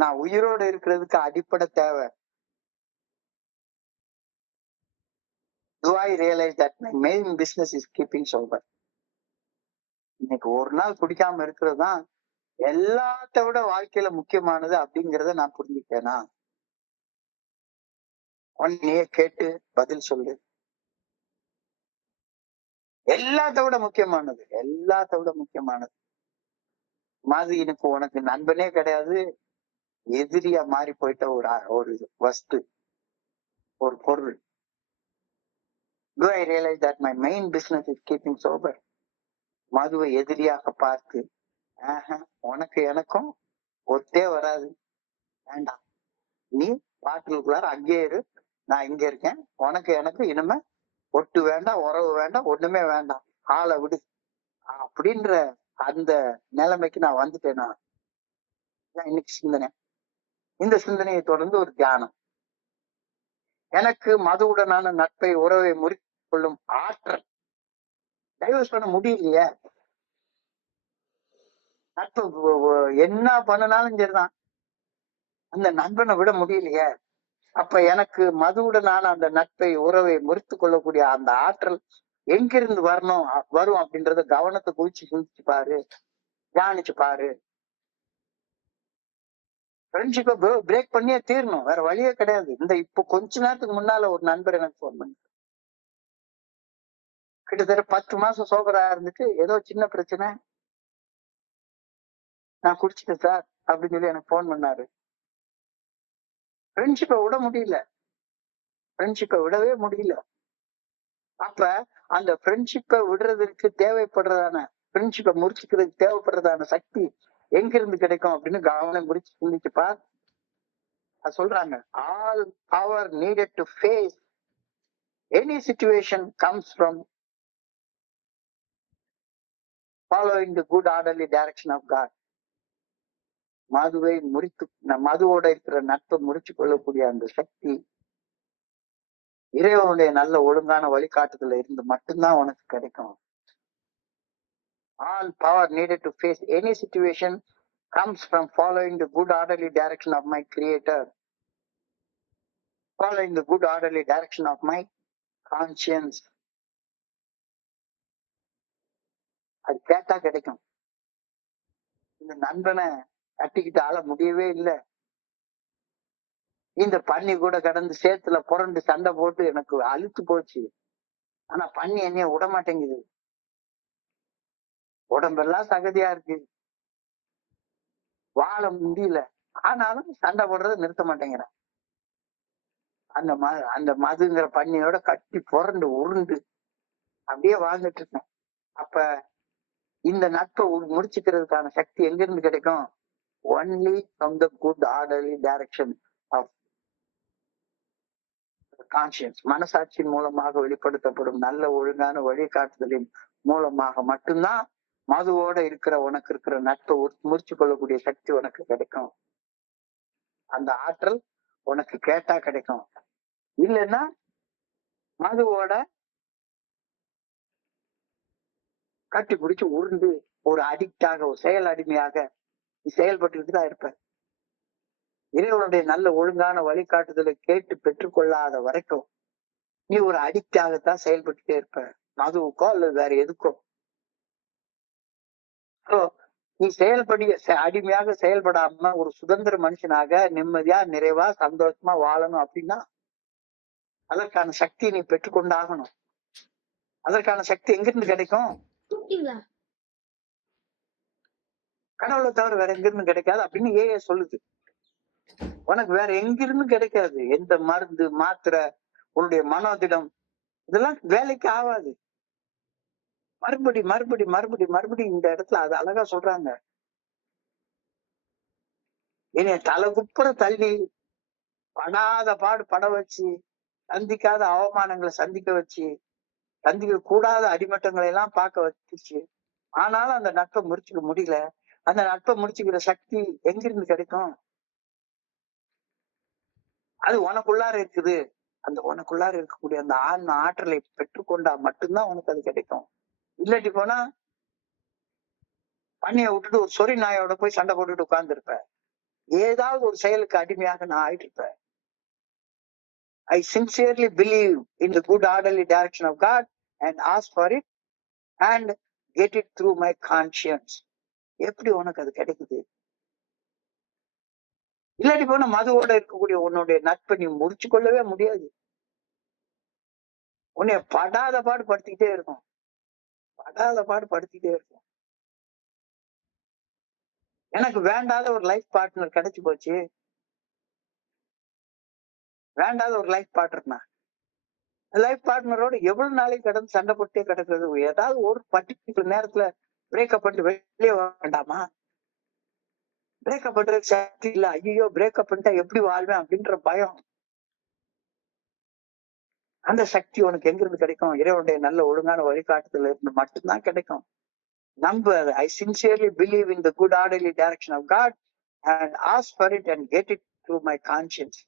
நான் உயிரோடு இருக்கிறதுக்கு அடிப்படை தேவை. Do I realize that my main business is keeping sober? இன்னைக்கு ஒரு நாள் குடிக்காம இருக்கிறது தான் எல்லாத்த விட வாழ்க்கையில முக்கியமானது அப்படிங்கிறத நான் புரிஞ்சுக்கிட்டேனா? ஒன்னையே கேட்டு பதில் சொல்லு. எல்லாத்த விட முக்கியமானது, எல்லாத்த விட முக்கியமானது. மது எனக்கு உனக்கு நண்பனே கிடையாது, எதிரியா மாறி போயிட்ட ஒரு வஸ்து, ஒரு பொருள். Do I realize that my main business is keeping sober? மதுவை எதிரியாக பார்த்து உனக்கு எனக்கும் ஒத்தே வராது, வேண்டாம், நீ பாட்டிலுக்குள்ளார அங்கே இரு, நான் இங்க இருக்கேன், உனக்கு எனக்கு இனிமே ஒட்டு வேண்டாம், உறவு வேண்டாம், ஒண்ணுமே வேண்டாம், ஆளை விடு அப்படின்ற அந்த நிலைமைக்கு நான் வந்துட்டேனா? இன்னைக்கு சிந்தனை. இந்த சிந்தனையை தொடர்ந்து ஒரு தியானம். எனக்கு மதுவுடனான நட்பை, உறவை முறித்துக் கொள்ளும் ஆற்றல் டைவர்ஸ் பண்ண முடியலையே. நட்பு என்ன பண்ணினாலும் சரிதான், அந்த நண்பனை விட முடியலையே. அப்ப எனக்கு மதுவுடனான அந்த நட்பை, உறவை முறித்துக் கொள்ளக்கூடிய அந்த ஆற்றல் எங்கிருந்து வரும் அப்படின்றத கவனத்தை குவிச்சு சிந்திச்சு பாரு, தியானிச்சு பாரு. ஃப்ரெண்ட்ஷிப்பை பிரேக் பண்ணியே தீரணும், வேற வழியே கிடையாது. இந்த இப்போ கொஞ்ச நேரத்துக்கு முன்னால ஒரு நண்பர் எனக்கு போன் பண்ணி, கிட்டத்தட்ட 10 மாசம் சோபரா இருந்துட்டு ஏதோ சின்ன பிரச்சனை, நான் குடிச்சிட்டேன் சார் அப்படின்னு சொல்லி எனக்கு போன் பண்ணாரு. ஃப்ரெண்ட்ஷிப்பை விட முடியல, ஃப்ரெண்ட்ஷிப்பை விடவே முடியல. அப்ப அந்த ஃப்ரெண்ட்ஷிப்பை விடுறதுக்கு தேவைப்படுறதான, ஃப்ரெண்ட்ஷிப்பை முறிச்சுக்கிறதுக்கு தேவைப்படுறதான சக்தி எங்கிருந்து கிடைக்கும் அப்படின்னு கவனம் குறிச்சு சிந்திச்சு பார். சொல்றாங்க, all power needed to face any situation comes from following the good orderly direction of God. மதுவை மதுவோட இருக்கிற நட்பை முறிச்சு கொள்ளக்கூடிய அந்த சக்தி இறைவனுடைய நல்ல ஒழுங்கான வழிகாட்டுதல இருந்து மட்டும்தான் உனக்கு கிடைக்கும். All power needed to face any situation comes from following the good orderly direction of my Creator, following the good orderly direction of my conscience. அது கேட்டா கிடைக்கும். இந்த நண்பனை கட்டிக்கிட்டு ஆள முடியவே இல்லை. இந்த பண்ணி கூட கடந்து சேத்துல புரண்டு சண்டை போட்டு எனக்கு அழுத்து போச்சு. ஆனா பண்ணி என்னைய விட மாட்டேங்குது, உடம்பெல்லாம் சகதியா இருக்கு, வாழ முடியல, ஆனாலும் சண்டை போடுறத நிறுத்த மாட்டேங்கிறேன். அந்த மதுங்கிற பண்ணியோட கட்டி புரண்டு உருண்டு அப்படியே வாழ்ந்துட்டு இருக்கேன். அப்ப இந்த நட்பை முடிச்சுக்கிறதுக்கான சக்தி எங்க இருந்து கிடைக்கும்? Only from the good orderly direction of conscience. மனசாட்சியின் மூலமாக வெளிப்படுத்தப்படும் நல்ல ஒழுங்கான வழிகாட்டுதலின் மூலமாக மட்டும்தான் மதுவோட இருக்கிற உனக்கு இருக்கிற நட்பை முறிச்சு கொள்ளக்கூடிய சக்தி உனக்கு கிடைக்கும். அந்த ஆற்றல் உனக்கு கேட்டா கிடைக்கும். இல்லைன்னா மதுவோட கட்டி பிடிச்சு உருண்டு ஒரு அடிக்டாக, ஒரு செயல் அடிமையாக செயல்பட்டுக்கிட்டு தான் இருப்ப. இறைவனுடைய நல்ல ஒழுங்கான வழிகாட்டுதலை கேட்டு பெற்றுக்கொள்ளாத வரைக்கும் நீ ஒரு அடிக்டாகத்தான் செயல்பட்டுட்டே இருப்ப, மதுவுக்கோ அல்லது வேற எதுக்கோ. நீ அடிமையாக செயல்படாம ஒரு சுதந்திர மனுஷனாக நிம்மதியா நிறைவா சந்தோஷமா வாழணும் அப்படின்னா அதற்கான சக்தியை நீ பெற்றுக்கொண்டாகணும். அதற்கான சக்தி எங்கிருந்து கிடைக்கும்? கடவுளை தவிர வேற எங்கிருந்து கிடைக்காது அப்படின்னு ஏஏ சொல்லுது. உனக்கு வேற எங்கிருந்து கிடைக்காது. எந்த மருந்து மாத்திரை, உன்னுடைய மனோதிடம், இதெல்லாம் வேலைக்கு ஆகாது. மறுபடி இந்த இடத்துல அது அழகா சொல்றாங்க. என்னைய தலைகுப்புற தள்ளி படாத பாடு பட வச்சு, சந்திக்காத அவமானங்களை சந்திக்க வச்சு, சந்திக்க கூடாத அடிமட்டங்களை எல்லாம் பார்க்க வச்சுச்சு. ஆனாலும் அந்த நட்பை முடிச்சுக்க முடியல. அந்த நட்பை முடிச்சுக்கிற சக்தி எங்கிருந்து கிடைக்கும்? அது உனக்குள்ளார இருக்குது. அந்த உனக்குள்ளார இருக்கக்கூடிய அந்த ஆன்ம ஆற்றலை பெற்றுக்கொண்டா மட்டும்தான் உனக்கு அது கிடைக்கும். இல்லாட்டி போனா பண்ணிய விட்டுட்டு ஒரு சொறி நாயோட போய் சண்டை போட்டுட்டு உட்கார்ந்து இருப்ப. ஏதாவது ஒரு செயலுக்கு அடிமையாக நான் ஆயிட்டு இருப்பேன். I sincerely believe in the good orderly direction of God and ask for it and get it through my conscience. எப்படி உனக்கு அது கிடைக்குது? இல்லாட்டி போனா மதுவோட இருக்கக்கூடிய உன்னுடைய நட்பை நீ முடிச்சு கொள்ளவே முடியாது. உன்னைய படாத பாடு படுத்திக்கிட்டே இருக்கும். எனக்கு வேண்டாத ஒரு லைஃப் பார்ட்னர் கிடைச்சு போச்சு. வேண்டாத ஒரு லைஃப் பார்ட்னர்னா லைஃப் பார்ட்னரோட எவ்வளவு நாளைக்கு கடந்து சண்டை போட்டே கிடக்குறது. ஏதாவது ஒரு பர்டிகுலர் நேரத்துல பிரேக்கப் பண்ணிட்டு வெளியே வேண்டாமா? பிரேக்கப் பண்றதுக்கு சக்தி இல்ல. ஐயோ பிரேக்கப் பண்ணிட்டா எப்படி வாழ்வேன் அப்படின்ற பயம். அந்த சக்தி உனக்கு எங்க இருந்து கிடைக்கும்? இறைவனுடைய நல்ல ஒழுங்கான வழிகாட்டுதல் இருந்து மட்டும்தான் கிடைக்கும். Number I sincerely believe in the good orderly direction of God and ask for it and get it through my conscience.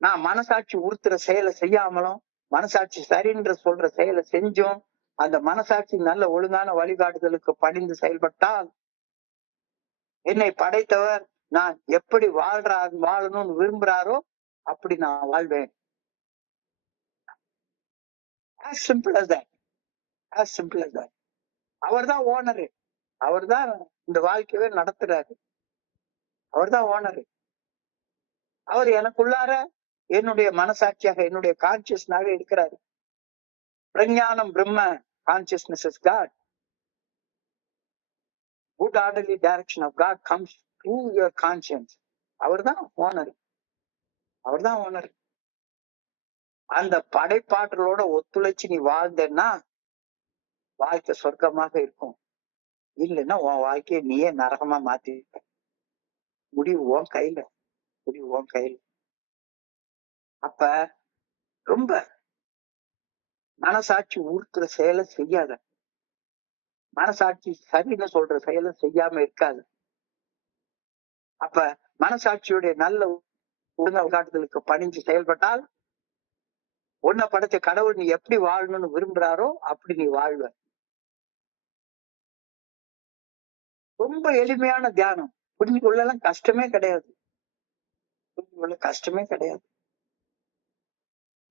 நான் மனசாட்சி உறுத்துற செயலை செய்யாமலும் மனசாட்சி சரின்ற சொல்ற செயலை செஞ்சும் அந்த மனசாட்சி நல்ல ஒழுங்கான வழிகாட்டுதலுக்கு பணிந்து செயல்பட்டால் என்னை படைத்தவர் நான் எப்படி வாழணும்னு விரும்புறாரோ அப்படி நான் வாழ்வேன். as simple as that. அவர் தான் ஓனரு. அவர் தான் இந்த வாழ்க்கையவே நடத்துறாரு. அவர் தான் ஓனரு. அவர் எனக்குள்ளார என்னுடைய மனசாட்சியாக என்னுடைய கான்சியஸ்னாக இருக்கிறாரு. பிரஞானம் பிரம்ம consciousness is God. Good orderly direction of God comes through your conscience. அவர் தான் ஓனர். அந்த படைப்பாற்றலோட ஒத்துழைச்சு நீ வாழ்ந்தேன்னா வாழ்க்கை சொர்க்கமாக இருக்கும். இல்லைன்னா உன் வாழ்க்கையை நீயே நரகமா மாத்தி முடிவு உன் கையில. அப்ப ரொம்ப மனசாட்சி உறுத்துற செயலை செய்யாத. மனசாட்சி சரின்னு சொல்ற செயலை செய்யாம இருக்காது. அப்ப மனசாட்சியுடைய நல்ல காட்டுதலுக்கு பணிஞ்சு செயல்பட்டால் உன்னை படைச்ச கடவுள் நீ எப்படி வாழணும்னு விரும்புறாரோ அப்படி நீ வாழ்வ. ரொம்ப எளிமையான தியானம். புரிஞ்சு கொள்ளலாம் கஷ்டமே கிடையாது.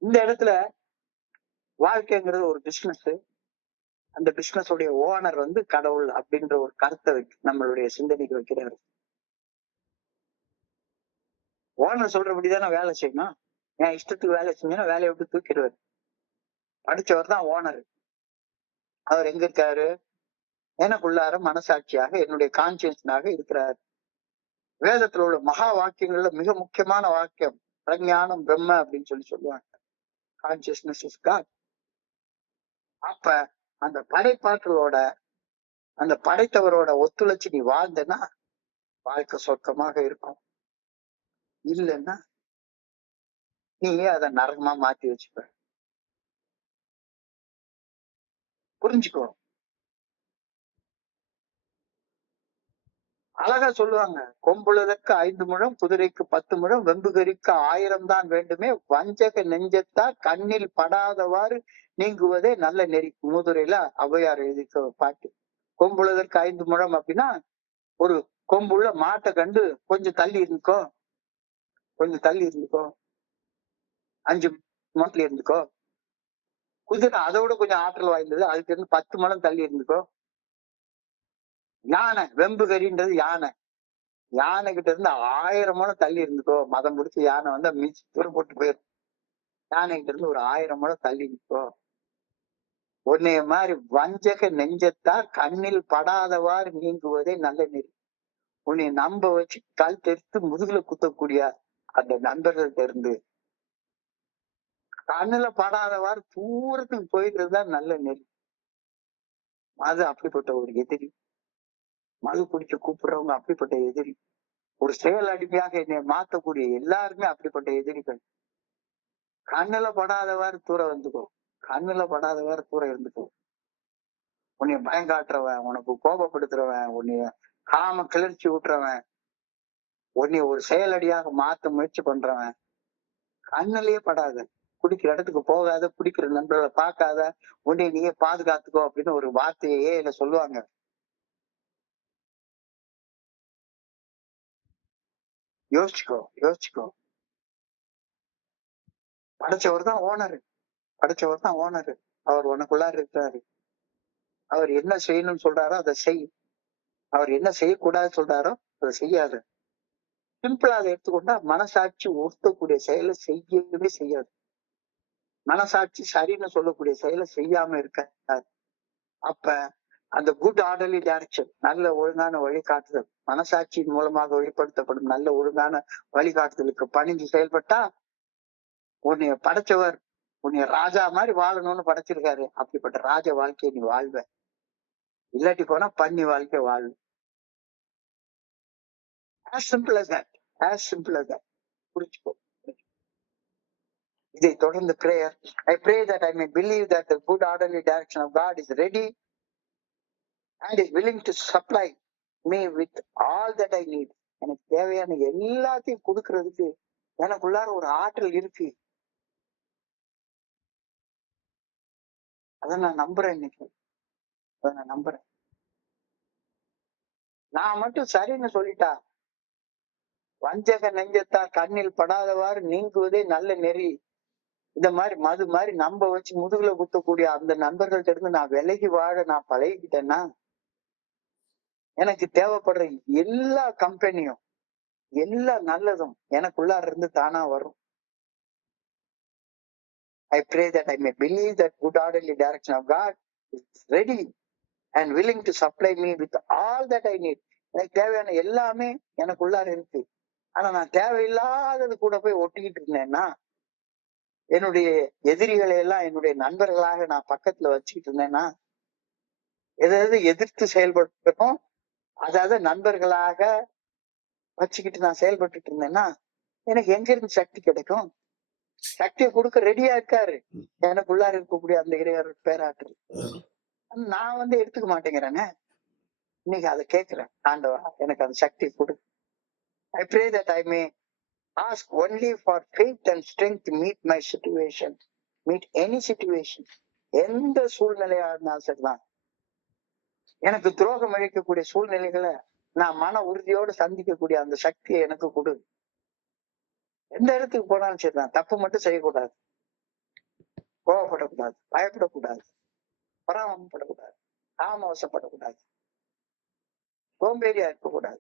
இந்த இடத்துல வாழ்க்கைங்கிறது ஒரு பிசினஸ். அந்த பிசினஸ் உடைய ஓனர் கடவுள் அப்படின்ற ஒரு கருத்தை நம்மளுடைய சிந்தனைக்கு வைக்கிறாரு. ஓனர் சொல்றபடிதானே வேலை செய்யணும். என் இஷ்டத்துக்கு வேலை செஞ்சோன்னா வேலையை விட்டு தூக்கிடுவாரு. படிச்சவர் தான் ஓனர். அவர் எங்க இருக்காரு? எனக்குள்ளார மனசாட்சியாக என்னுடைய கான்சியன்ஸ்னாக இருக்கிறார். வேதத்துல உள்ள மகா வாக்கியங்கள்ல மிக முக்கியமான வாக்கியம் பிரஞானம் பிரம்ம அப்படின்னு சொல்லுவாங்க. Consciousness is God. அப்ப அந்த படைப்பாற்றலோட, அந்த படைத்தவரோட ஒத்துழைச்சு நீ வாழ்ந்தனா வாழ்க்கை சொர்க்கமாக இருக்கும். இல்லைன்னா நீயே அதை நரகமா மாத்தி வச்சுப்ப. புரிஞ்சுக்கோ. அழகா சொல்லுவாங்க, கொம்புளதற்கு 5 முழம், குதிரைக்கு 10 முழம், வெம்புகரிக்கு 1000 தான் வேண்டுமே, வஞ்சக நெஞ்சத்தார் கண்ணில் படாதவாறு நீங்குவதே நல்ல நெறி. மூதுரையில ஔவையார் எழுதிக்க பாட்டு. கொம்புளதற்கு 5 முழம் அப்படின்னா, ஒரு கொம்புள்ள மாட்டை கண்டு கொஞ்சம் தள்ளி இருந்துக்கோ, கொஞ்சம் தள்ளி இருந்துக்கோ, 5 முழத்துல இருந்துக்கோ. குதிரை அதை விட கொஞ்சம் ஆற்றல் வாய்ந்தது, அதுக்கு இருந்து 10 முழம் தள்ளி இருந்துக்கோ. யானை, வெம்புகரின்றது யானை, யானை கிட்ட இருந்து 1000 முழம் தள்ளி இருந்துக்கோ. மதம் பிடிச்சி யானை வந்தா மிச்சு தூரம் போட்டு போயிடும். யானை கிட்ட இருந்து ஒரு 1000 முழம் தள்ளி நிற்கோ. உன்னைய மாதிரி வஞ்சக நெஞ்சத்தார் கண்ணில் படாதவாறு நீங்குவதே நல்ல நெறி. உன்னை நம்ப வச்சு கல் தெரித்து முதுகுல குத்தக்கூடிய அந்த நண்பர்கள்ட்ட இருந்து கண்ணுல படாதவாறு தூரத்துக்கு போயிடுறதுதான் நல்ல நெறி. மது அப்படிப்பட்ட ஒரு எதிரி. மது குடிக்க கூப்பிடுறவங்க அப்படிப்பட்ட எதிரி. ஒரு செயல் அடிமையாக என்னை மாத்தக்கூடிய எல்லாருமே அப்படிப்பட்ட எதிரிகள். கண்ணுல படாதவாறு தூரம் வந்துக்கோ, கண்ணுல படாதவாறு தூரம் இருந்துக்கோ. உன்னைய பயம் காட்டுறவன், உனக்கு கோபப்படுத்துறவன், உன்னைய காம கிளர்ச்சி ஊட்டுறவன், உன்னைய ஒரு செயலடியாக மாத்த முயற்சி பண்றவன் கண்ணிலேயே படாத. குடிக்கிற இடத்துக்கு போகாத, குடிக்கிற நண்பர்களை பார்க்காத, உன்னை நீயே பாதுகாத்துக்கோ அப்படின்னு ஒரு வார்த்தையே இல்ல சொல்லுவாங்க. யோசிச்சுக்கோ, யோசிச்சுக்கோ. படைச்சவர் தான் ஓனரு, படைச்சவர் தான் ஓனரு. அவர் உனக்குள்ளார இருக்கிறாரு. அவர் என்ன செய்யணும்னு சொல்றாரோ அதை செய். அவர் என்ன செய்யக்கூடாதுன்னு சொல்றாரோ அதை செய்யாது. சிம்பிளா அதை எடுத்துக்கொண்டா மனசாட்சி ஒருத்தக்கூடிய செயலை செய்யவே செய்யாது. மனசாட்சி சரின்னு சொல்லக்கூடிய செயலை செய்யாம இருக்க. அப்ப அந்த குட் ஆர்டர்லி டைரக்ஷன், நல்ல ஒழுங்கான வழிகாட்டுதல், மனசாட்சியின் மூலமாக வெளிப்படுத்தப்படும் நல்ல ஒழுங்கான வழிகாட்டுதலுக்கு பணிஞ்சு செயல்பட்டா உன்னைய படைச்சவர் உன்னைய ராஜா மாதிரி வாழணும்னு படைச்சிருக்காரு. அப்படிப்பட்ட ராஜ வாழ்க்கையை நீ வாழ்வ. இல்லாட்டி போனா பண்ணி வாழ்க்கை வாழ்வு. as simple as that, as simple as that. புரிச்சுக்கோ. இதை தொடர்ந்து prayer. I pray that I may believe that the good orderly direction of God is ready and is willing to supply me with all that I need. எனக்கு தேவையான எல்லாத்தையும் கொடுக்கறதுக்கு எனக்குள்ளார ஒரு ஆற்றல் இருக்கு. அதை நான் நம்புறேன். இன்னைக்கு அதை நான் நம்புறேன். நான் மட்டும் சரின்னு சொல்லிட்டா, வஞ்சக நெஞ்சத்தார் கண்ணில் படாதவாறு நீங்குவதே நல்ல நெறி. இந்த மாதிரி மது மாதிரி நம்ப வச்சு முதுகுல குத்தக்கூடிய அந்த நண்பர்கள்ட்ட இருந்து நான் விலகி வாழ நான் பழகிக்கிட்டேன்னா, எனக்கு தேவைப்படுற எல்லா கம்பெனியும் எல்லா நல்லதும் எனக்குள்ளார இருந்து தானா வரும். I pray that I may believe that good orderly direction of God is ready and willing to supply me with all that I need. எனக்கு தேவையான எல்லாமே எனக்குள்ளார இருக்கு. ஆனா நான் தேவையில்லாதது கூட போய் ஒட்டிக்கிட்டு இருந்தேன்னா, என்னுடைய எதிரிகளை எல்லாம் என்னுடைய நண்பர்களாக நான் பக்கத்துல வச்சுக்கிட்டு இருந்தேன்னா, எதாவது எதிர்த்து செயல்படுத்தணும், அதாவது நண்பர்களாக வச்சுக்கிட்டு நான் செயல்பட்டு இருந்தேன்னா எனக்கு எங்க இருந்து சக்தி கிடைக்கும்? சக்தியை கொடுக்க ரெடியா இருக்காரு எனக்குள்ளார இருக்கக்கூடிய அந்த இறைவர் பேராற்றல். நான் எடுத்துக்க மாட்டேங்கிறேன்னு இன்னைக்கு அதை கேட்கிறேன். ஆண்டவா எனக்கு அந்த சக்தி கொடு. I pray that I may ask only for faith and strength to meet my situation, meet any situation. எந்த சூழ்நிலையா இருந்தாலும் சரிதான், எனக்கு துரோகம் அளிக்கக்கூடிய சூழ்நிலைகளை நான் மன உறுதியோடு சந்திக்கக்கூடிய அந்த சக்தியை எனக்கு கொடு. எந்த இடத்துக்கு போனாலும் சரிதான், தப்பு மட்டும் செய்யக்கூடாது, கோவப்படக்கூடாது, பயப்படக்கூடாது, பராமப்படக்கூடாது, காமவசப்படக்கூடாது, சோம்பேறியா இருக்கக்கூடாது.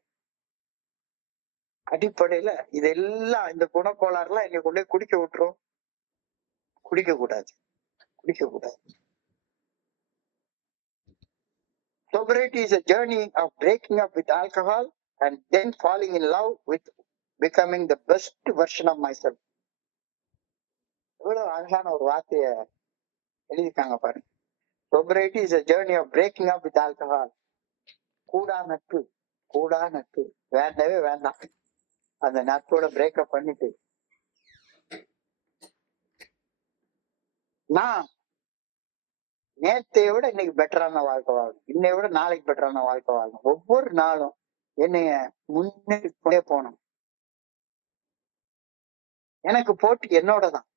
அடிப்படையில இதெல்லாம் இந்த குணக்கோளாறு எல்லாம் என்னை கொண்டே குடிக்க விட்டுரும். குடிக்க கூடாது, குடிக்க கூடாது. Sobriety is a journey of breaking up with alcohol and then falling in love with becoming the best version of myself. எவ்வளவு அழகான ஒரு வார்த்தைய எழுதிருக்காங்க பாருங்க. sobriety is a journey of breaking up with alcohol. கூடா நட்பு, கூடா நட்பு வேண்டவே வேண்டாம். அந்த நட்போட பிரேக்கப் பண்ணிட்டு நான் நேத்தைய விட இன்னைக்கு பெட்டரான வாழ்க்கை வாழணும், இன்னைய விட நாளைக்கு பெட்டரான வாழ்க்கை வாழணும். ஒவ்வொரு நாளும் என்னைய முன்னேறி போகணும். எனக்கு போட்டி என்னோட தான்,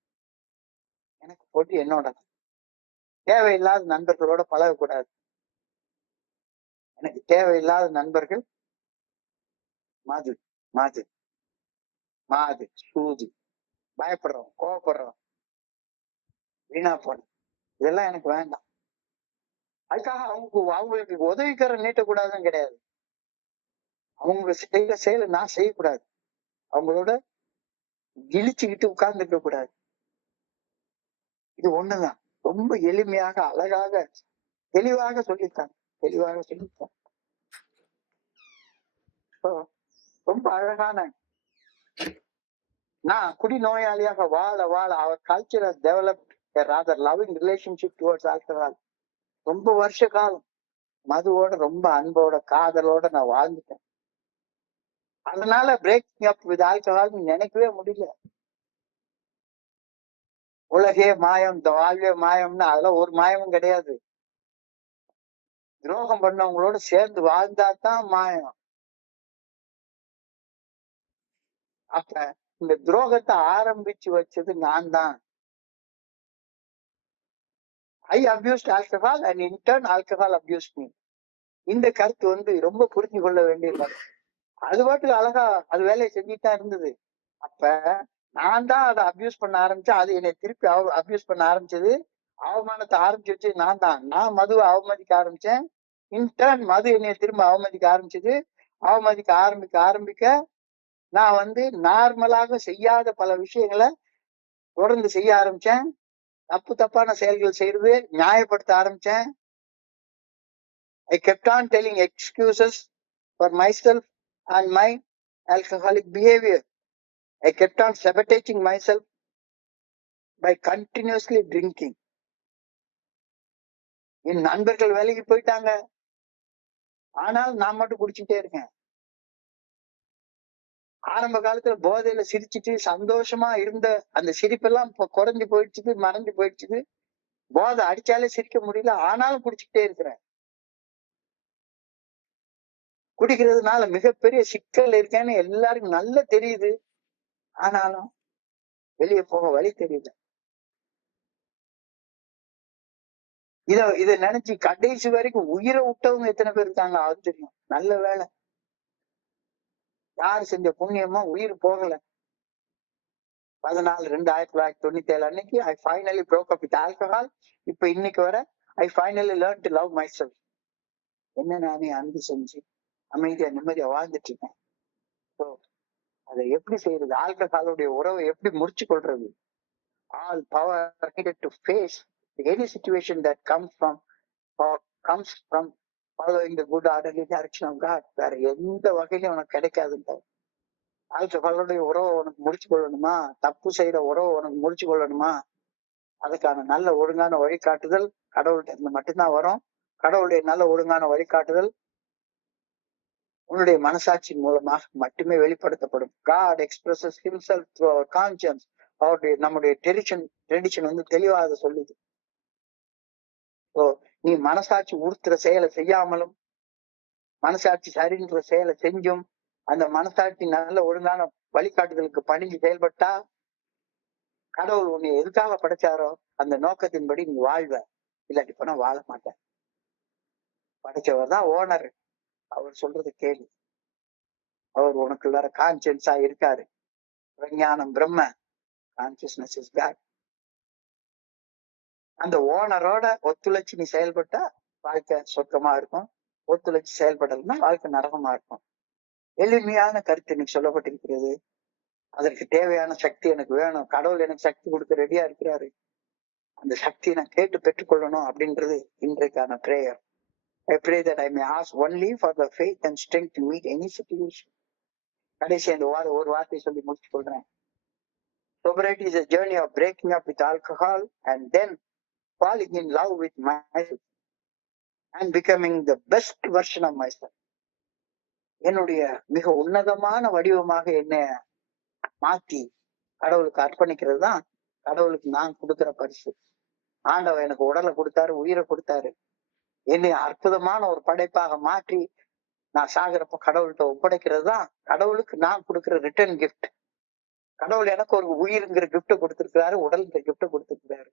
எனக்கு போட்டி என்னோட தான். தேவையில்லாத நண்பர்களோட பழகக்கூடாது. எனக்கு தேவையில்லாத நண்பர்கள் மது, மது, மாது, சூது, பயப்படுறோம், கோவப்படுறோம், வீணா போறோம், இதெல்லாம் எனக்கு வேண்டாம். அதுக்காக அவங்களுக்கு உதவிக்கிற நீட்டக்கூடாதுன்னு கிடையாது. அவங்க செய்யற செயலை நான் செய்யக்கூடாது, அவங்களோட இழிச்சுக்கிட்டு உட்கார்ந்துக்க கூடாது. இது ஒண்ணுதான். ரொம்ப எளிமையாக, அழகாக, தெளிவாக சொல்லியிருக்காங்க, தெளிவாக சொல்லியிருக்காங்க. ரொம்ப அழகான. நான் குடிநோயாளியாக வாழ வாழ அவர் culture has developed a rather loving relationship towards alcohol. ரொம்ப வருஷ காலம் மதுவோட ரொம்ப அன்போட காதலோட நான் வாழ்ந்துட்டேன். அதனால பிரேக்கிங் அப் வித் ஆல்கஹால் நினைக்கவே முடியல. உலகே மாயம், இந்த வாழ்வே மாயம்னு அதெல்லாம் ஒரு மாயமும் கிடையாது. துரோகம் பண்ணவங்களோட சேர்ந்து வாழ்ந்தாதான் மாயம். அப்ப இந்த துரோகத்தை ஆரம்பிச்சு வச்சது நான் தான். I abused alcohol and in turn alcohol abused me. இந்த கருத்து ரொம்ப புரிஞ்சு கொள்ள வேண்டியது. அது பாட்டுக்கு அழகா அது வேலையை செஞ்சுட்டு தான் இருந்தது. அப்ப நான் தான் அதை அபியூஸ் பண்ண ஆரம்பிச்சேன், அது என்னை திருப்பி அபியூஸ் பண்ண ஆரம்பிச்சது. அவமானத்தை ஆரம்பிச்சு வச்சு நான் தான். நான் மதுவை அவமதிக்க ஆரம்பிச்சேன், இன்டர்ன் மது என்னைய திரும்ப அவமதிக்க ஆரம்பிச்சது. அவமதிக்க ஆரம்பிக்க நான் நார்மலாக செய்யாத பல விஷயங்களை தொடர்ந்து செய்ய ஆரம்பிச்சேன். தப்பான செயல்கள் செய்யறது நியாயப்படுத்த ஆரம்பிச்சேன். I kept on telling excuses for myself and my alcoholic behavior. I kept on sabotaging myself by continuously drinking. என் நண்பர்கள் வேலைக்கு போயிட்டாங்க, ஆனால் நான் மட்டும் குடிச்சுட்டே இருக்கேன். ஆரம்ப காலத்துல போதையில சிரிச்சுட்டு சந்தோஷமா இருந்த அந்த சிரிப்பெல்லாம் இப்ப குறைஞ்சு போயிடுச்சு, மறைஞ்சு போயிடுச்சு. போதை அடிச்சாலே சிரிக்க முடியல, ஆனாலும் குடிச்சுக்கிட்டே இருக்கிறேன். குடிக்கிறதுனால மிகப்பெரிய சிக்கல் இருக்கேன்னு எல்லாருக்கும் நல்லா தெரியுது, ஆனாலும் வெளியே போக வழி தெரியல. இத நினைச்சு கடைசி வரைக்கும் உயிரை விட்டவங்க எத்தனை பேர் இருக்காங்க அது தெரியும். நல்ல வேலை, யாரு செஞ்ச புண்ணியமா உயிர் போகல. 14/2/1997 அன்னைக்கு I finally broke up with alcohol. இப்ப இன்னைக்கு வர I finally learned to love myself. என்ன நானே அன்பு செஞ்சு அமைதியா நிம்மதியா வாழ்ந்துட்டு இருக்கேன். அதை எப்படி செய்யறது? ஆல்கஹாலுடைய உறவை எப்படி முறிச்சு கொள்றது? All power needed to face any situation that comes from following the good orderly direction of God. வேற எந்த வகையிலும் உனக்கு கிடைக்காதுன்ற ஆல்கஹாலுடைய உறவை உனக்கு முடிச்சு கொள்ளணுமா, தப்பு செய்யற உறவை உனக்கு முடிச்சு கொள்ளணுமா, அதுக்கான நல்ல ஒழுங்கான வழிகாட்டுதல் கடவுள்கிட்ட இருந்து மட்டும்தான் வரும். கடவுளுடைய நல்ல ஒழுங்கான வழிகாட்டுதல் உன்னுடைய மனசாட்சியின் மூலமாக மட்டுமே வெளிப்படுத்தப்படும். God expresses himself through our conscience. அவருடைய நம்முடைய ட்ரெடிஷன் தெளிவாக சொல்லுது. நீ மனசாட்சி உறுத்துற செயலை செய்யாமலும் மனசாட்சி சரின்ற செயலை செஞ்சும் அந்த மனசாட்சி நல்ல ஒழுங்கான வழிகாட்டுதலுக்கு பணிஞ்சு செயல்பட்டா கடவுள் உன்னை எதுக்காக படைச்சாரோ அந்த நோக்கத்தின்படி நீ வாழ்வ. இல்லாட்டி போனா வாழ மாட்ட. படைச்சவர் தான் ஓனர், அவர் சொல்றது கேளு. அவர் உனக்குள்ளார கான்சியன்ஸா இருக்காரு. விஞ்ஞானம் பிரம்ம, கான்சியஸ்னஸ் இஸ் காட். அந்த ஓனரோட ஒத்துழைச்சு நீ செயல்பட்டா வாழ்க்கை சொர்க்கமா இருக்கும். ஒத்துழைச்சு செயல்படலைன்னா வாழ்க்கை நரகமா இருக்கும். எளிமையான கருத்து எனக்கு சொல்லப்பட்டிருக்கிறது. அதற்கு தேவையான சக்தி எனக்கு வேணும். கடவுள் எனக்கு சக்தி கொடுக்க ரெடியா இருக்கிறாரு. அந்த சக்தியை நான் கேட்டு பெற்றுக்கொள்ளணும் அப்படின்றது இன்றைக்கான prayer. I pray that I may ask only for the faith and strength to meet any situation. கடைசி அந்த ஒரு வார்த்தை சொல்லி முடிச்சு கொள்றேன். Sobriety is a journey of breaking up with alcohol and then falling in love with myself. and becoming the best version of myself. என்னுடைய மிக உன்னதமான வடிவமாக என்னை மாத்தி கடவுளுக்கு அர்ப்பணிக்கிறது தான் கடவுளுக்கு நான் கொடுக்கிற பரிசு. ஆண்டவர் எனக்கு உடலை கொடுத்தாரு, உயிரை கொடுத்தாரு. என்னை அற்புதமான ஒரு படைப்பாக மாற்றி நான் சாகிறப்ப கடவுள்கிட்ட ஒப்படைக்கிறது தான் கடவுளுக்கு நான் கொடுக்கிற ரிட்டர்ன் கிஃப்ட். கடவுள் எனக்கு ஒரு உயிருங்கிற கிஃப்ட கொடுத்திருக்கிறாரு, உடலுங்கிற கிஃப்ட கொடுத்திருக்கிறாரு.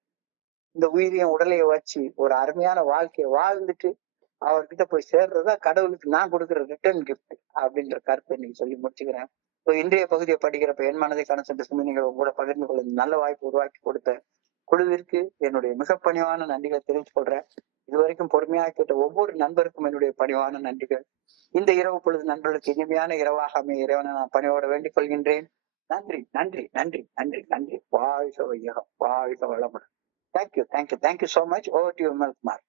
இந்த உயிரையும் உடலையும் வச்சு ஒரு அருமையான வாழ்க்கையை வாழ்ந்துட்டு அவர்கிட்ட போய் சேர்றதுதான் கடவுளுக்கு நான் கொடுக்கிற ரிட்டர்ன் கிஃப்ட் அப்படின்ற கருத்தை நீங்க சொல்லி முடிச்சுக்கிறேன். இப்போ இன்றைய பகுதியை படிக்கிறப்ப என் மனதை கணசென்ற சிந்தனைகள் உங்களோட பகிர்ந்து கொள்ள நல்ல வாய்ப்பு உருவாக்கி கொடுத்த குழுவிற்கு என்னுடைய மிக பணிவான நன்றிகளை தெரிவித்துக் கொள்றேன். இதுவரைக்கும் பொறுமையாக கேட்ட ஒவ்வொரு நண்பருக்கும் என்னுடைய பணிவான நன்றிகள். இந்த இரவு பொழுது நண்பர்களுக்கு இனிமையான இரவாக அமைய இறைவனை நான் பணியோட வேண்டிக் கொள்கின்றேன். நன்றி நன்றி நன்றி நன்றி நன்றி. வாழ்க வையகம், வாழ்க வளமுடன். Thank you thank you thank you so much. Over to you, Vimal Kumar.